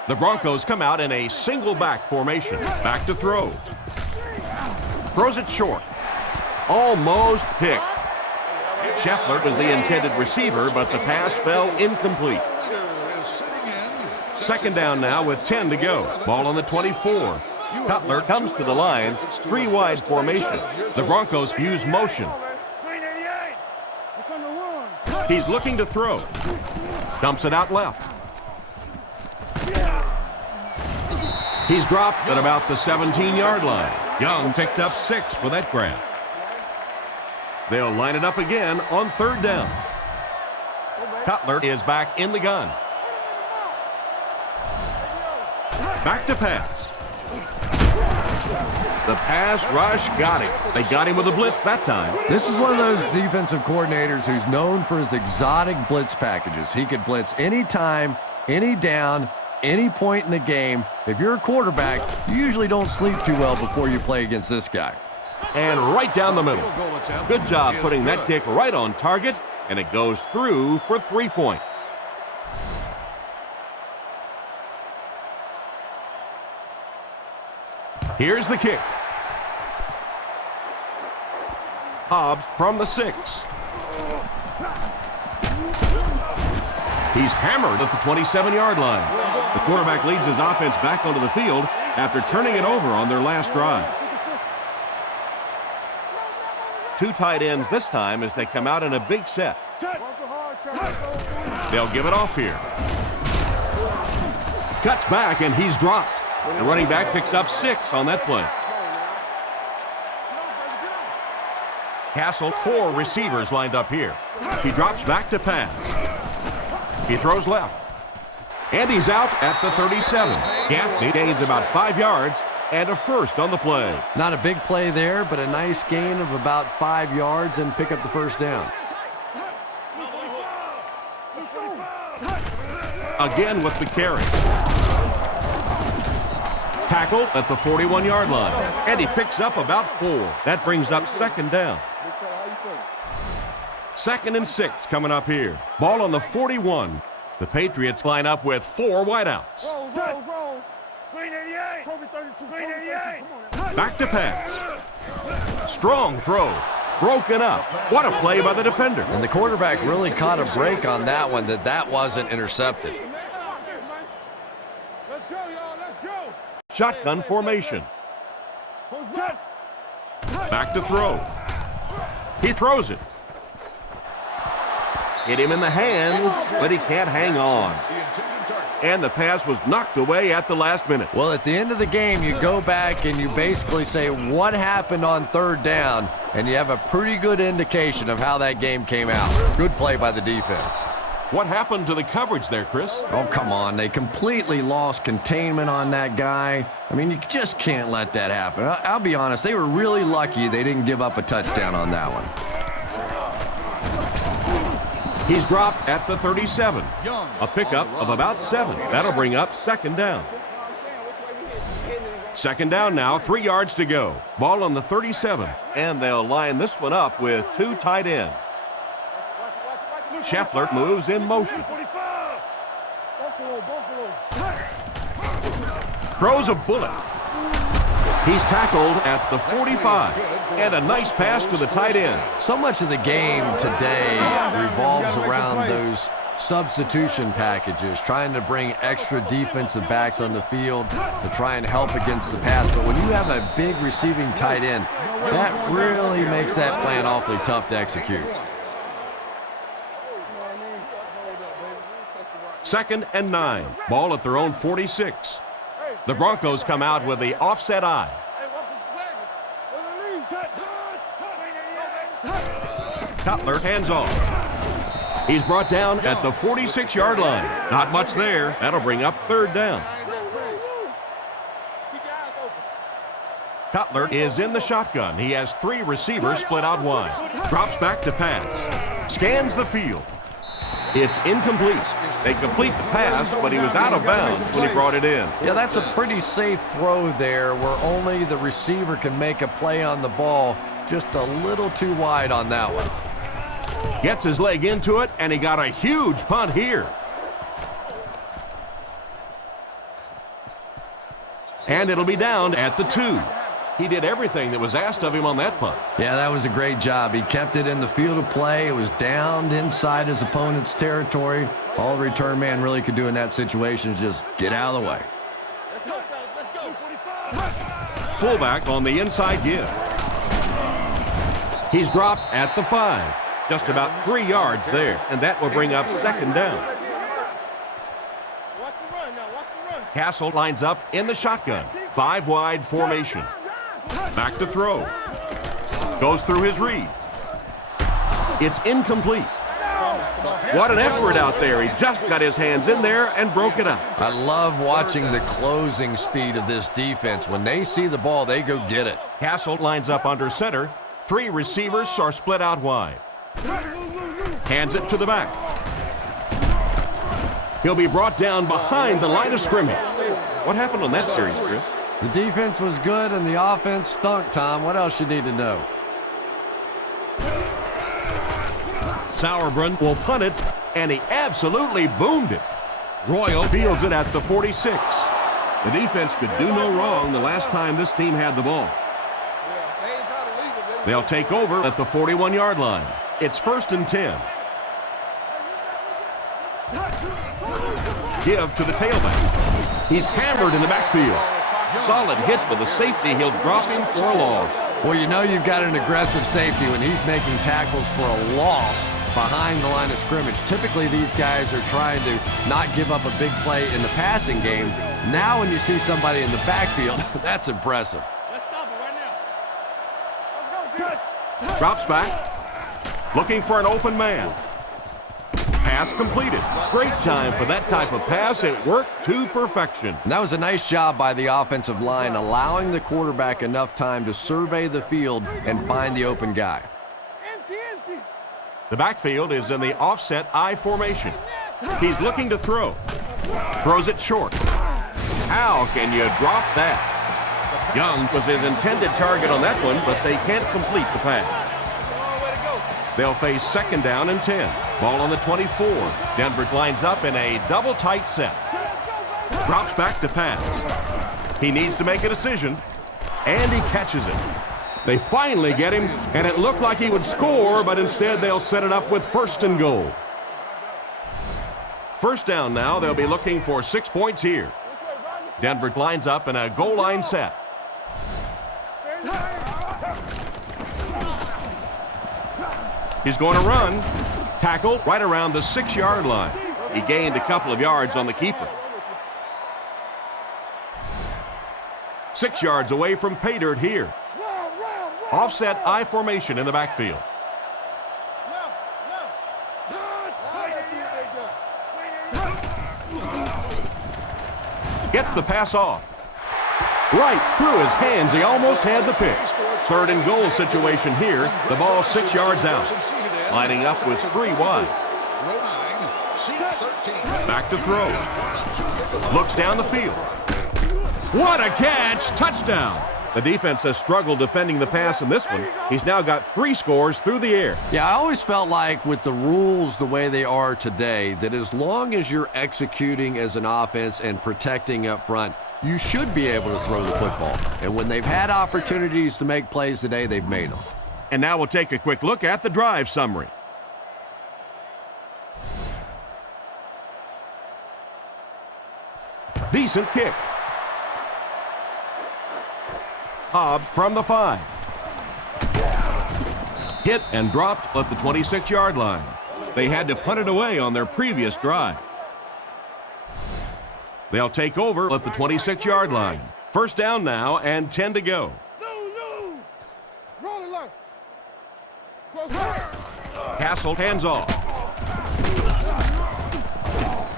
The Broncos come out in a single back formation. Back to throw. Throws it short. Almost picked. Scheffler was the intended receiver, but the pass fell incomplete. Second down now with 10 to go. Ball on the 24. Cutler comes to the line. Three wide formation. The Broncos use motion. He's looking to throw. Dumps it out left. He's dropped at about the 17-yard line. Young picked up 6 for that grab. They'll line it up again on third down. Cutler is back in the gun. Back to pass. The pass rush got him. They got him with a blitz that time. This is one of those defensive coordinators who's known for his exotic blitz packages. He could blitz any time, any down, any point in the game. If you're a quarterback, you usually don't sleep too well before you play against this guy. And right down the middle. Good job putting that kick right on target, and it goes through for 3 points. Here's the kick. Hobbs from the 6. He's hammered at the 27-yard line. The quarterback leads his offense back onto the field after turning it over on their last drive. 2 tight ends this time as they come out in a big set. They'll give it off here. Cuts back, and he's dropped. The running back picks up 6 on that play. Castle, 4 receivers lined up here. He drops back to pass. He throws left. And he's out at the 37. Gaffney gains about 5 yards and a first on the play. Not a big play there, but a nice gain of about 5 yards and pick up the first down. Again with the carry. Tackle at the 41-yard line. And he picks up about 4. That brings up second down. 2nd and 6 coming up here. Ball on the 41. The Patriots line up with 4 wideouts. Back to pass. Strong throw. Broken up. What a play by the defender. And the quarterback really caught a break on that one, that wasn't intercepted. Shotgun formation. Back to throw. He throws it. Hit him in the hands, but he can't hang on. And the pass was knocked away at the last minute. Well, at the end of the game, you go back and you basically say what happened on third down, and you have a pretty good indication of how that game came out. Good play by the defense. What happened to the coverage there, Chris? Oh, come on. They completely lost containment on that guy. I mean, you just can't let that happen. I'll be honest, they were really lucky they didn't give up a touchdown on that one. He's dropped at the 37. A pickup of about 7. That'll bring up second down. Second down now, 3 yards to go. Ball on the 37. And they'll line this one up with 2 tight ends. Scheffler moves in motion. Throws a bullet. He's tackled at the 45. And a nice pass to the tight end. So much of the game today revolves around those substitution packages, trying to bring extra defensive backs on the field to try and help against the pass. But when you have a big receiving tight end, that really makes that plan awfully tough to execute. 2nd and 9. Ball at their own 46. The Broncos come out with the offset eye. Cutler hands off. He's brought down at the 46-yard line. Not much there. That'll bring up third down. Cutler is in the shotgun. He has 3 receivers split out wide. Drops back to pass. Scans the field. It's incomplete. They complete the pass, but he was out of bounds when he brought it in. Yeah, that's a pretty safe throw there where only the receiver can make a play on the ball. Just a little too wide on that one. Gets his leg into it, and he got a huge punt here. And it'll be down at the 2. He did everything that was asked of him on that punt. Yeah, that was a great job. He kept it in the field of play. It was down inside his opponent's territory. All the return man really could do in that situation is just get out of the way. Fullback on the inside give. He's dropped at the 5. Just about 3 yards there, and that will bring up second down. Castle lines up in the shotgun. 5-wide formation. Back to throw. Goes through his read. It's incomplete. What an effort out there. He just got his hands in there and broke it up. I love watching the closing speed of this defense. When they see the ball, they go get it. Castle lines up under center. 3 receivers are split out wide. Hands it to the back. He'll be brought down behind the line of scrimmage. What happened on that series, Chris? The defense was good and the offense stunk, Tom. What else you need to know? Sauerbrunn will punt it, and he absolutely boomed it. Royal fields it at the 46. The defense could do no wrong the last time this team had the ball. They'll take over at the 41-yard line. It's 1st and 10. Give to the tailback. He's hammered in the backfield. Solid hit with the safety. He'll drop him for a loss. Well, you know you've got an aggressive safety when he's making tackles for a loss behind the line of scrimmage. Typically, these guys are trying to not give up a big play in the passing game. Now when you see somebody in the backfield, that's impressive. Let's stop it right now. Let's go. Drops back. Looking for an open man. Pass completed. Great time for that type of pass. It worked to perfection. And that was a nice job by the offensive line, allowing the quarterback enough time to survey the field and find the open guy. The backfield is in the offset I formation. He's looking to throw. Throws it short. How can you drop that? Young was his intended target on that one, but they can't complete the pass. They'll face 2nd down and 10. Ball on the 24. Denver lines up in a double tight set. Drops back to pass. He needs to make a decision, and he catches it. They finally get him, and it looked like he would score, but instead they'll set it up with 1st and goal. 1st down now. They'll be looking for 6 points here. Denver lines up in a goal line set. He's going to run. Tackled right around the 6-yard line. He gained a couple of yards on the keeper. 6 yards away from pay dirt here. Offset I formation in the backfield. Gets the pass off. Right through his hands. He almost had the pick. 3rd and goal situation here. The ball 6 yards out. Lining up with 3 wide. Back to throw. Looks down the field. What a catch! Touchdown! The defense has struggled defending the pass in this one. He's now got 3 scores through the air. Yeah, I always felt like with the rules the way they are today, that as long as you're executing as an offense and protecting up front, you should be able to throw the football. And when they've had opportunities to make plays today, they've made them. And now we'll take a quick look at the drive summary. Decent kick. Hobbs from the 5. Hit and dropped at the 26-yard line. They had to punt it away on their previous drive. They'll take over at the 26-yard line. 1st down now and 10 to go. Castle hands off.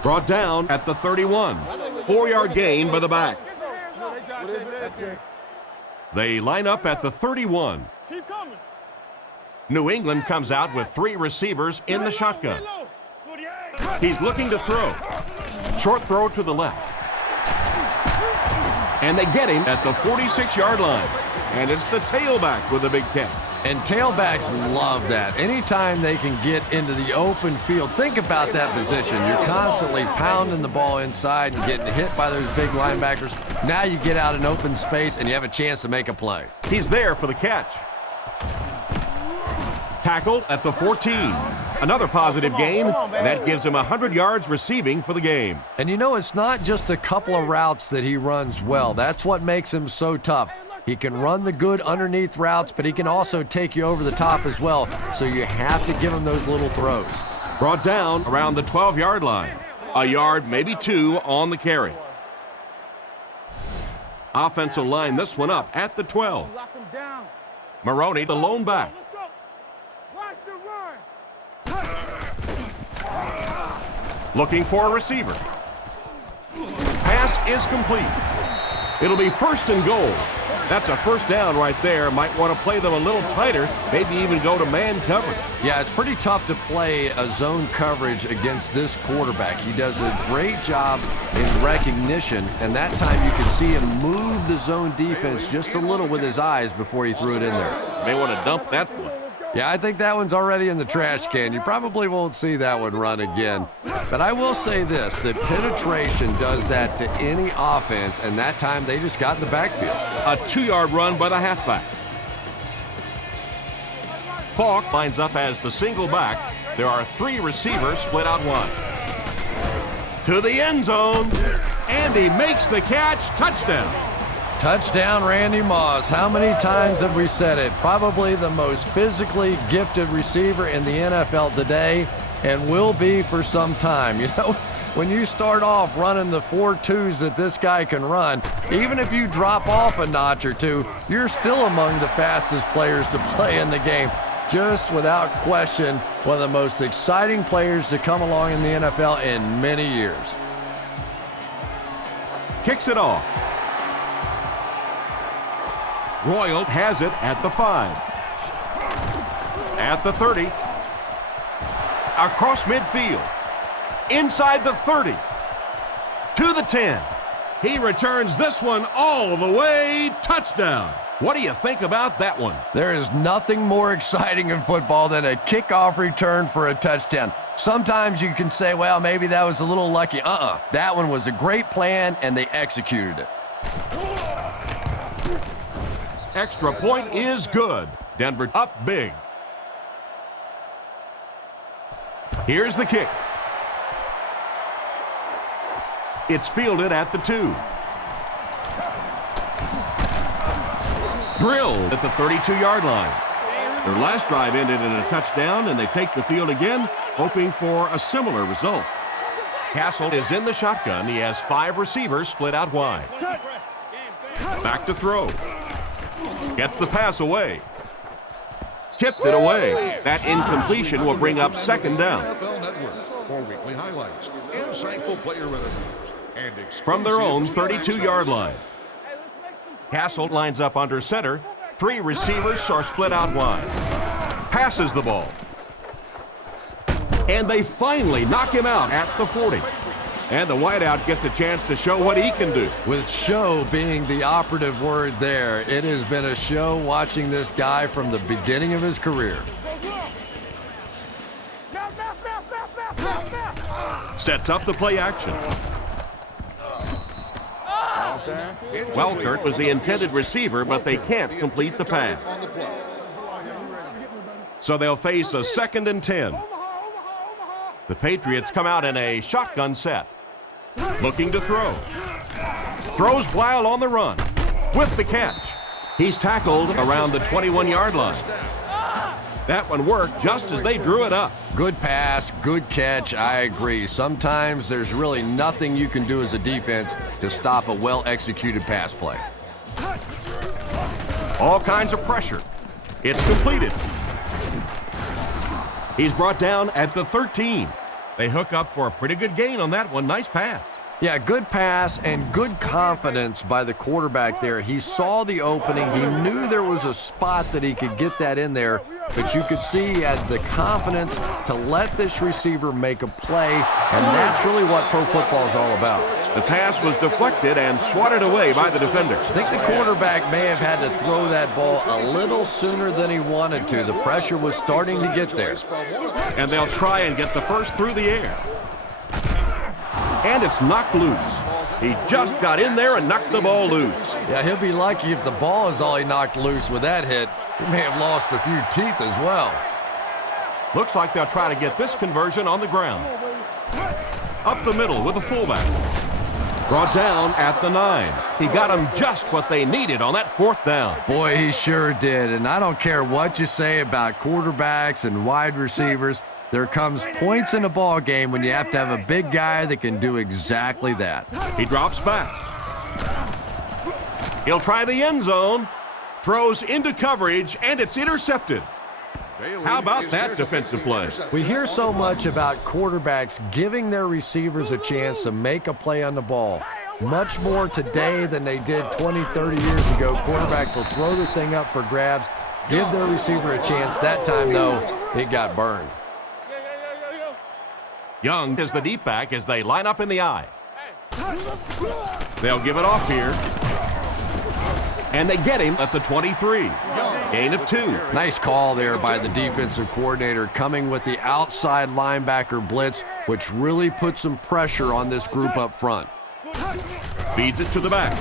Brought down at the 31. 4-yard gain by the back. They line up at the 31. Keep coming. New England comes out with 3 receivers in the shotgun. He's looking to throw. Short throw to the left. And they get him at the 46-yard line. And it's the tailback with a big catch. And tailbacks love that. Anytime they can get into the open field, think about that position. You're constantly pounding the ball inside and getting hit by those big linebackers. Now you get out in open space and you have a chance to make a play. He's there for the catch. Tackled at the 14. Another positive gain. That gives him 100 yards receiving for the game. And you know, it's not just a couple of routes that he runs well. That's what makes him so tough. He can run the good underneath routes, but he can also take you over the top as well. So you have to give him those little throws. Brought down around the 12-yard line. A yard, maybe 2 on the carry. Offense will line this one up at the 12. Maroney, the lone back. Looking for a receiver. Pass is complete. It'll be 1st and goal. That's a first down right there. Might want to play them a little tighter, maybe even go to man coverage. Yeah, it's pretty tough to play a zone coverage against this quarterback. He does a great job in recognition, and that time you can see him move the zone defense just a little with his eyes before he threw it in there. May want to dump that one. Yeah, I think that one's already in the trash can. You probably won't see that one run again. But I will say this, that penetration does that to any offense, and that time they just got in the backfield. A 2-yard run by the halfback. Falk lines up as the single back. There are 3 receivers split out wide. To the end zone, and he makes the catch. Touchdown. Touchdown, Randy Moss. How many times have we said it? Probably the most physically gifted receiver in the NFL today, and will be for some time. You know, when you start off running the 4.2s that this guy can run, even if you drop off a notch or two, you're still among the fastest players to play in the game. Just without question, one of the most exciting players to come along in the NFL in many years. Kicks it off. Royal has it at the 5. At the 30. Across midfield. Inside the 30. To the 10. He returns this one all the way. Touchdown. What do you think about that one? There is nothing more exciting in football than a kickoff return for a touchdown. Sometimes you can say, well, maybe that was a little lucky. That one was a great plan, and they executed it. Extra point is good. Denver up big. Here's the kick. It's fielded at the 2. Drilled at the 32-yard line. Their last drive ended in a touchdown, and they take the field again, hoping for a similar result. Castle is in the shotgun. He has 5 receivers split out wide. Back to throw. Gets the pass away. Tipped it away. That incompletion will bring up 2nd down. NFL Network for weekly highlights, insightful player interviews, and From their own 32-yard line. Castle lines up under center. 3 receivers are split out wide. Passes the ball. And they finally knock him out at the 40. And the wideout gets a chance to show what he can do. With show being the operative word there, it has been a show watching this guy from the beginning of his career. Sets up the play action. Welkert was the intended receiver, but they can't complete the pass. So they'll face a 2nd and 10. The Patriots come out in a shotgun set. Looking to throw. Throws while on the run. With the catch. He's tackled around the 21-yard line. That one worked just as they drew it up. Good pass, good catch, I agree. Sometimes there's really nothing you can do as a defense to stop a well-executed pass play. All kinds of pressure. It's completed. He's brought down at the 13. They hook up for a pretty good gain on that one. Nice pass. Yeah, good pass and good confidence by the quarterback there. He saw the opening. He knew there was a spot that he could get that in there, but you could see he had the confidence to let this receiver make a play, and that's really what pro football is all about. The pass was deflected and swatted away by the defenders. I think the quarterback may have had to throw that ball a little sooner than he wanted to. The pressure was starting to get there. And they'll try and get the first through the air. And it's knocked loose. He just got in there and knocked the ball loose. Yeah, he'll be lucky if the ball is all he knocked loose with that hit. He may have lost a few teeth as well. Looks like they'll try to get this conversion on the ground. Up the middle with the fullback. Brought down at the 9. He got them just what they needed on that 4th down. Boy, he sure did. And I don't care what you say about quarterbacks and wide receivers. There comes points in a ball game when you have to have a big guy that can do exactly that. He drops back. He'll try the end zone. Throws into coverage, and it's intercepted. How about that defensive play? We hear so much about quarterbacks giving their receivers a chance to make a play on the ball. Much more today than they did 20, 30 years ago. Quarterbacks will throw the thing up for grabs, give their receiver a chance. That time, though, it got burned. Young is the deep back as they line up in the I. They'll give it off here. And they get him at the 23. Gain of 2. Nice call there by the defensive coordinator, coming with the outside linebacker blitz, which really put some pressure on this group up front. Feeds it to the back.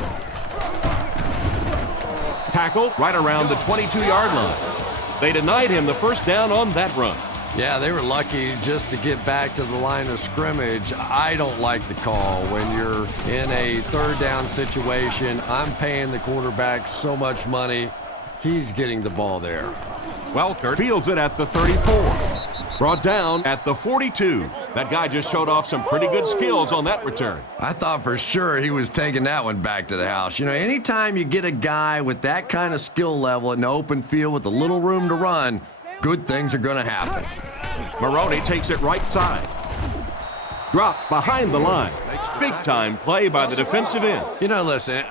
Tackle right around the 22-yard line. They denied him the first down on that run. Yeah, they were lucky just to get back to the line of scrimmage. I don't like the call when you're in a 3rd down situation. I'm paying the quarterback so much money. He's getting the ball there. Welker fields it at the 34. Brought down at the 42. That guy just showed off some pretty good skills on that return. I thought for sure he was taking that one back to the house. You know, anytime you get a guy with that kind of skill level in the open field with a little room to run, good things are going to happen. Maroney takes it right side. Dropped behind the line. Big time play by the defensive end. You know, listen,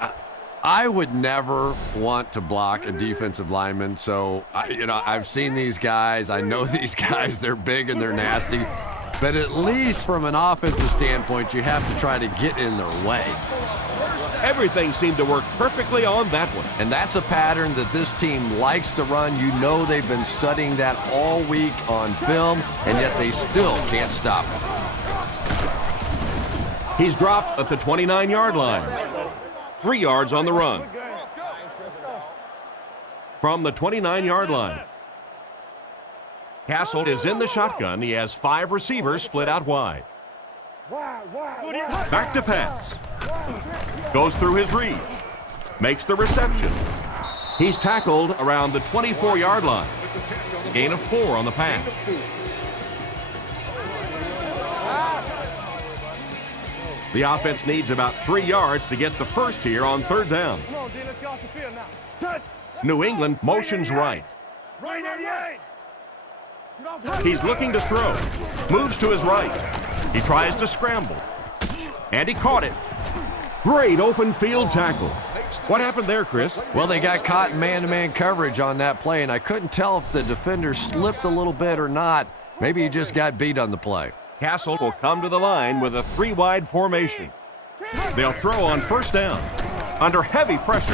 I would never want to block a defensive lineman. So, I've seen these guys. I know these guys. They're big and they're nasty. But at least from an offensive standpoint, you have to try to get in their way. Everything seemed to work perfectly on that one. And that's a pattern that this team likes to run. You know they've been studying that all week on film, and yet they still can't stop it. He's dropped at the 29-yard line. 3 yards on the run. From the 29-yard line. Castle is in the shotgun. He has 5 receivers split out wide. Back to pass. Goes through his read. Makes the reception. He's tackled around the 24-yard line. Gain of 4 on the pass. The offense needs about 3 yards to get the first here on 3rd down. New England motions right. He's looking to throw. Moves to his right. He tries to scramble. And he caught it. Great open field tackle. What happened there, Chris? Well, they got caught in man-to-man coverage on that play, and I couldn't tell if the defender slipped a little bit or not. Maybe he just got beat on the play. Castle will come to the line with a 3-wide formation. They'll throw on 1st down. Under heavy pressure.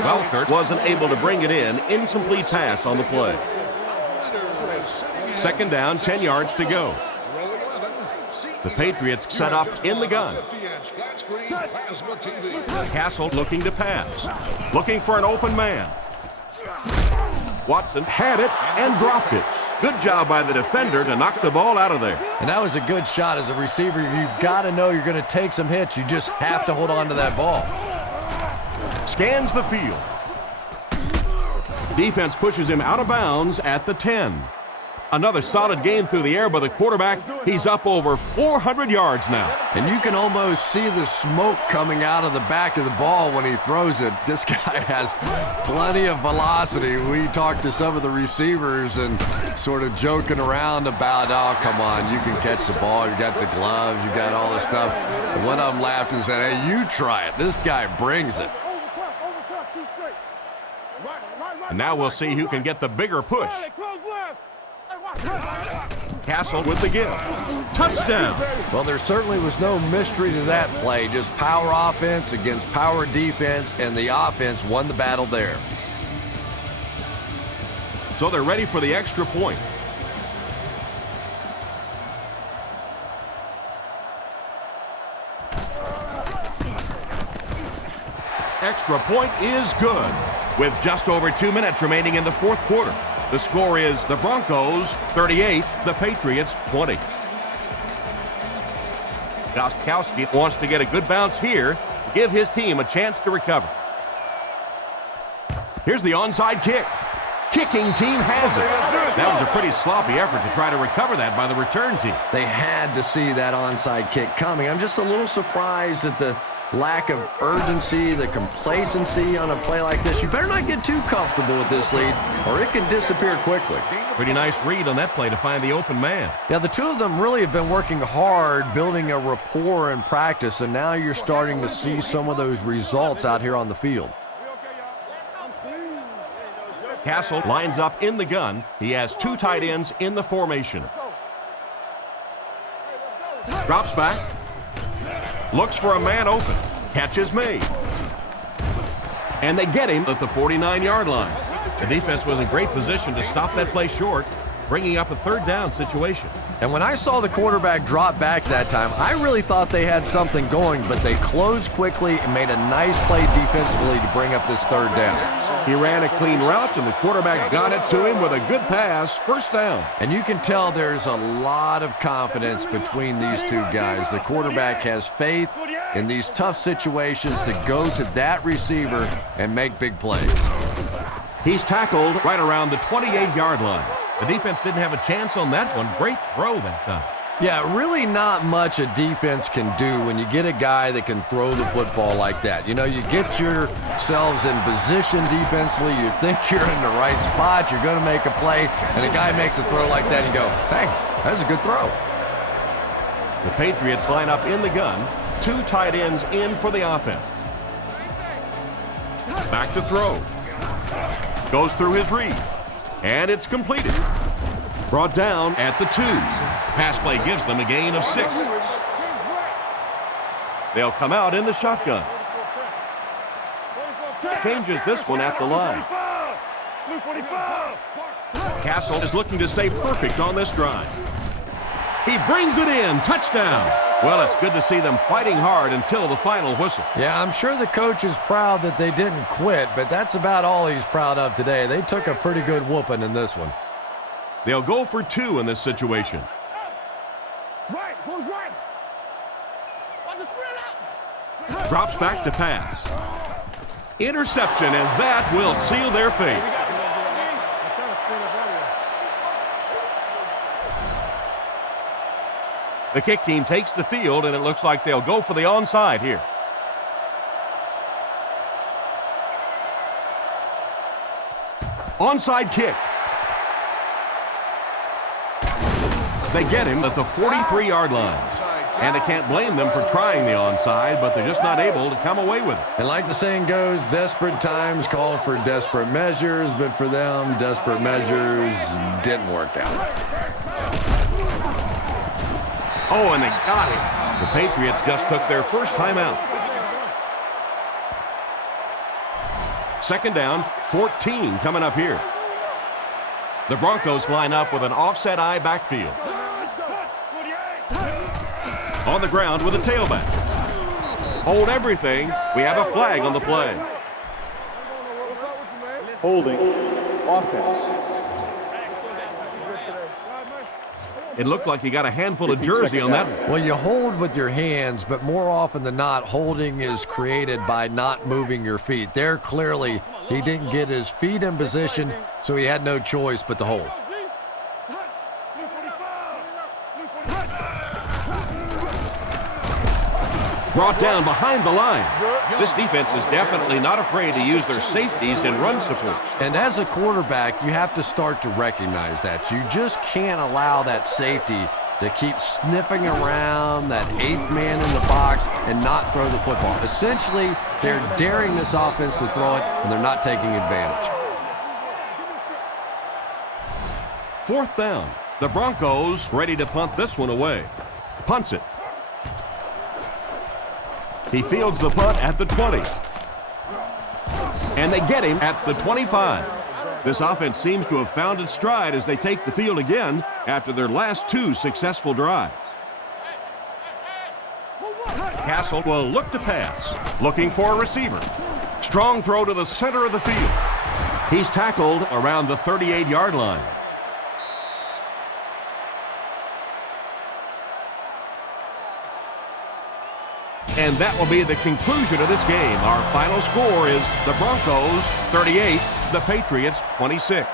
Welker wasn't able to bring it in. Incomplete pass on the play. 2nd down, 10 yards to go. The Patriots set up in the gun. Castle looking to pass. Looking for an open man. Watson had it and dropped it. Good job by the defender to knock the ball out of there. And that was a good shot. As a receiver, you've got to know you're going to take some hits. You just have to hold on to that ball. Scans the field. Defense pushes him out of bounds at the 10. Another solid gain through the air by the quarterback. He's up over 400 yards now. And you can almost see the smoke coming out of the back of the ball when he throws it. This guy has plenty of velocity. We talked to some of the receivers and sort of joking around about, oh, come on, you can catch the ball. You got the gloves. You got all this stuff. And one of them laughed and said, hey, you try it. This guy brings it. And now we'll see who can get the bigger push. Castle with the give. Touchdown. Well, there certainly was no mystery to that play. Just power offense against power defense, and the offense won the battle there. So they're ready for the extra point. Extra point is good. With just over 2 minutes remaining in the fourth quarter. The score is the Broncos 38, the Patriots 20. Gostkowski wants to get a good bounce here to give his team a chance to recover. Here's the onside kick. Kicking team has it. That was a pretty sloppy effort to try to recover that by the return team. They had to see that onside kick coming. I'm just a little surprised at the lack of urgency, the complacency on a play like this. You better not get too comfortable with this lead, or it can disappear quickly. Pretty nice read on that play to find the open man. Yeah, the two of them really have been working hard, building a rapport in practice, and now you're starting to see some of those results out here on the field. Castle lines up in the gun. He has two tight ends in the formation. Drops back. Looks for a man open. Catch is made. And they get him at the 49-yard line. The defense was in great position to stop that play short, bringing up a third down situation. And when I saw the quarterback drop back that time, I really thought they had something going, but they closed quickly and made a nice play defensively to bring up this third down. He ran a clean route, and the quarterback got it to him with a good pass, first down. And you can tell there's a lot of confidence between these two guys. The quarterback has faith in these tough situations to go to that receiver and make big plays. He's tackled right around the 28-yard line. The defense didn't have a chance on that one. Great throw that time. Yeah, really not much a defense can do when you get a guy that can throw the football like that. You know, you get yourselves in position defensively, you think you're in the right spot, you're going to make a play, and a guy makes a throw like that and you go, hey, that's a good throw. The Patriots line up in the gun, two tight ends in for the offense. Back to throw. Goes through his read, and it's completed. Brought down at the 2. Pass play gives them a gain of 6. They'll come out in the shotgun. Changes this one at the line. Castle is looking to stay perfect on this drive. He brings it in. Touchdown. Well, it's good to see them fighting hard until the final whistle. Yeah, I'm sure the coach is proud that they didn't quit, but that's about all he's proud of today. They took a pretty good whooping in this one. They'll go for 2 in this situation. Drops back to pass. Interception, and that will seal their fate. The kick team takes the field, and it looks like they'll go for the onside here. Onside kick. They get him at the 43-yard line. And I can't blame them for trying the onside, but they're just not able to come away with it. And like the saying goes, desperate times call for desperate measures, but for them, desperate measures didn't work out. Oh, and they got him. The Patriots just took their first time out. Second down, 14 coming up here. The Broncos line up with an offset eye backfield. On the ground with a tailback. Hold everything. We have a flag on the play. Holding. Offense. It looked like he got a handful of jersey on that one. Well, you hold with your hands, but more often than not, holding is created by not moving your feet. There, clearly, he didn't get his feet in position, so he had no choice but to hold. Brought down behind the line. This defense is definitely not afraid to use their safeties in run support. And as a quarterback, you have to start to recognize that. You just can't allow that safety to keep sniffing around that eighth man in the box and not throw the football. Essentially, they're daring this offense to throw it, and they're not taking advantage. Fourth down. The Broncos ready to punt this one away. Punts it. He fields the punt at the 20. And they get him at the 25. This offense seems to have found its stride as they take the field again after their last two successful drives. Castle will look to pass, looking for a receiver. Strong throw to the center of the field. He's tackled around the 38-yard line. And that will be the conclusion of this game. Our final score is the Broncos 38, the Patriots 26.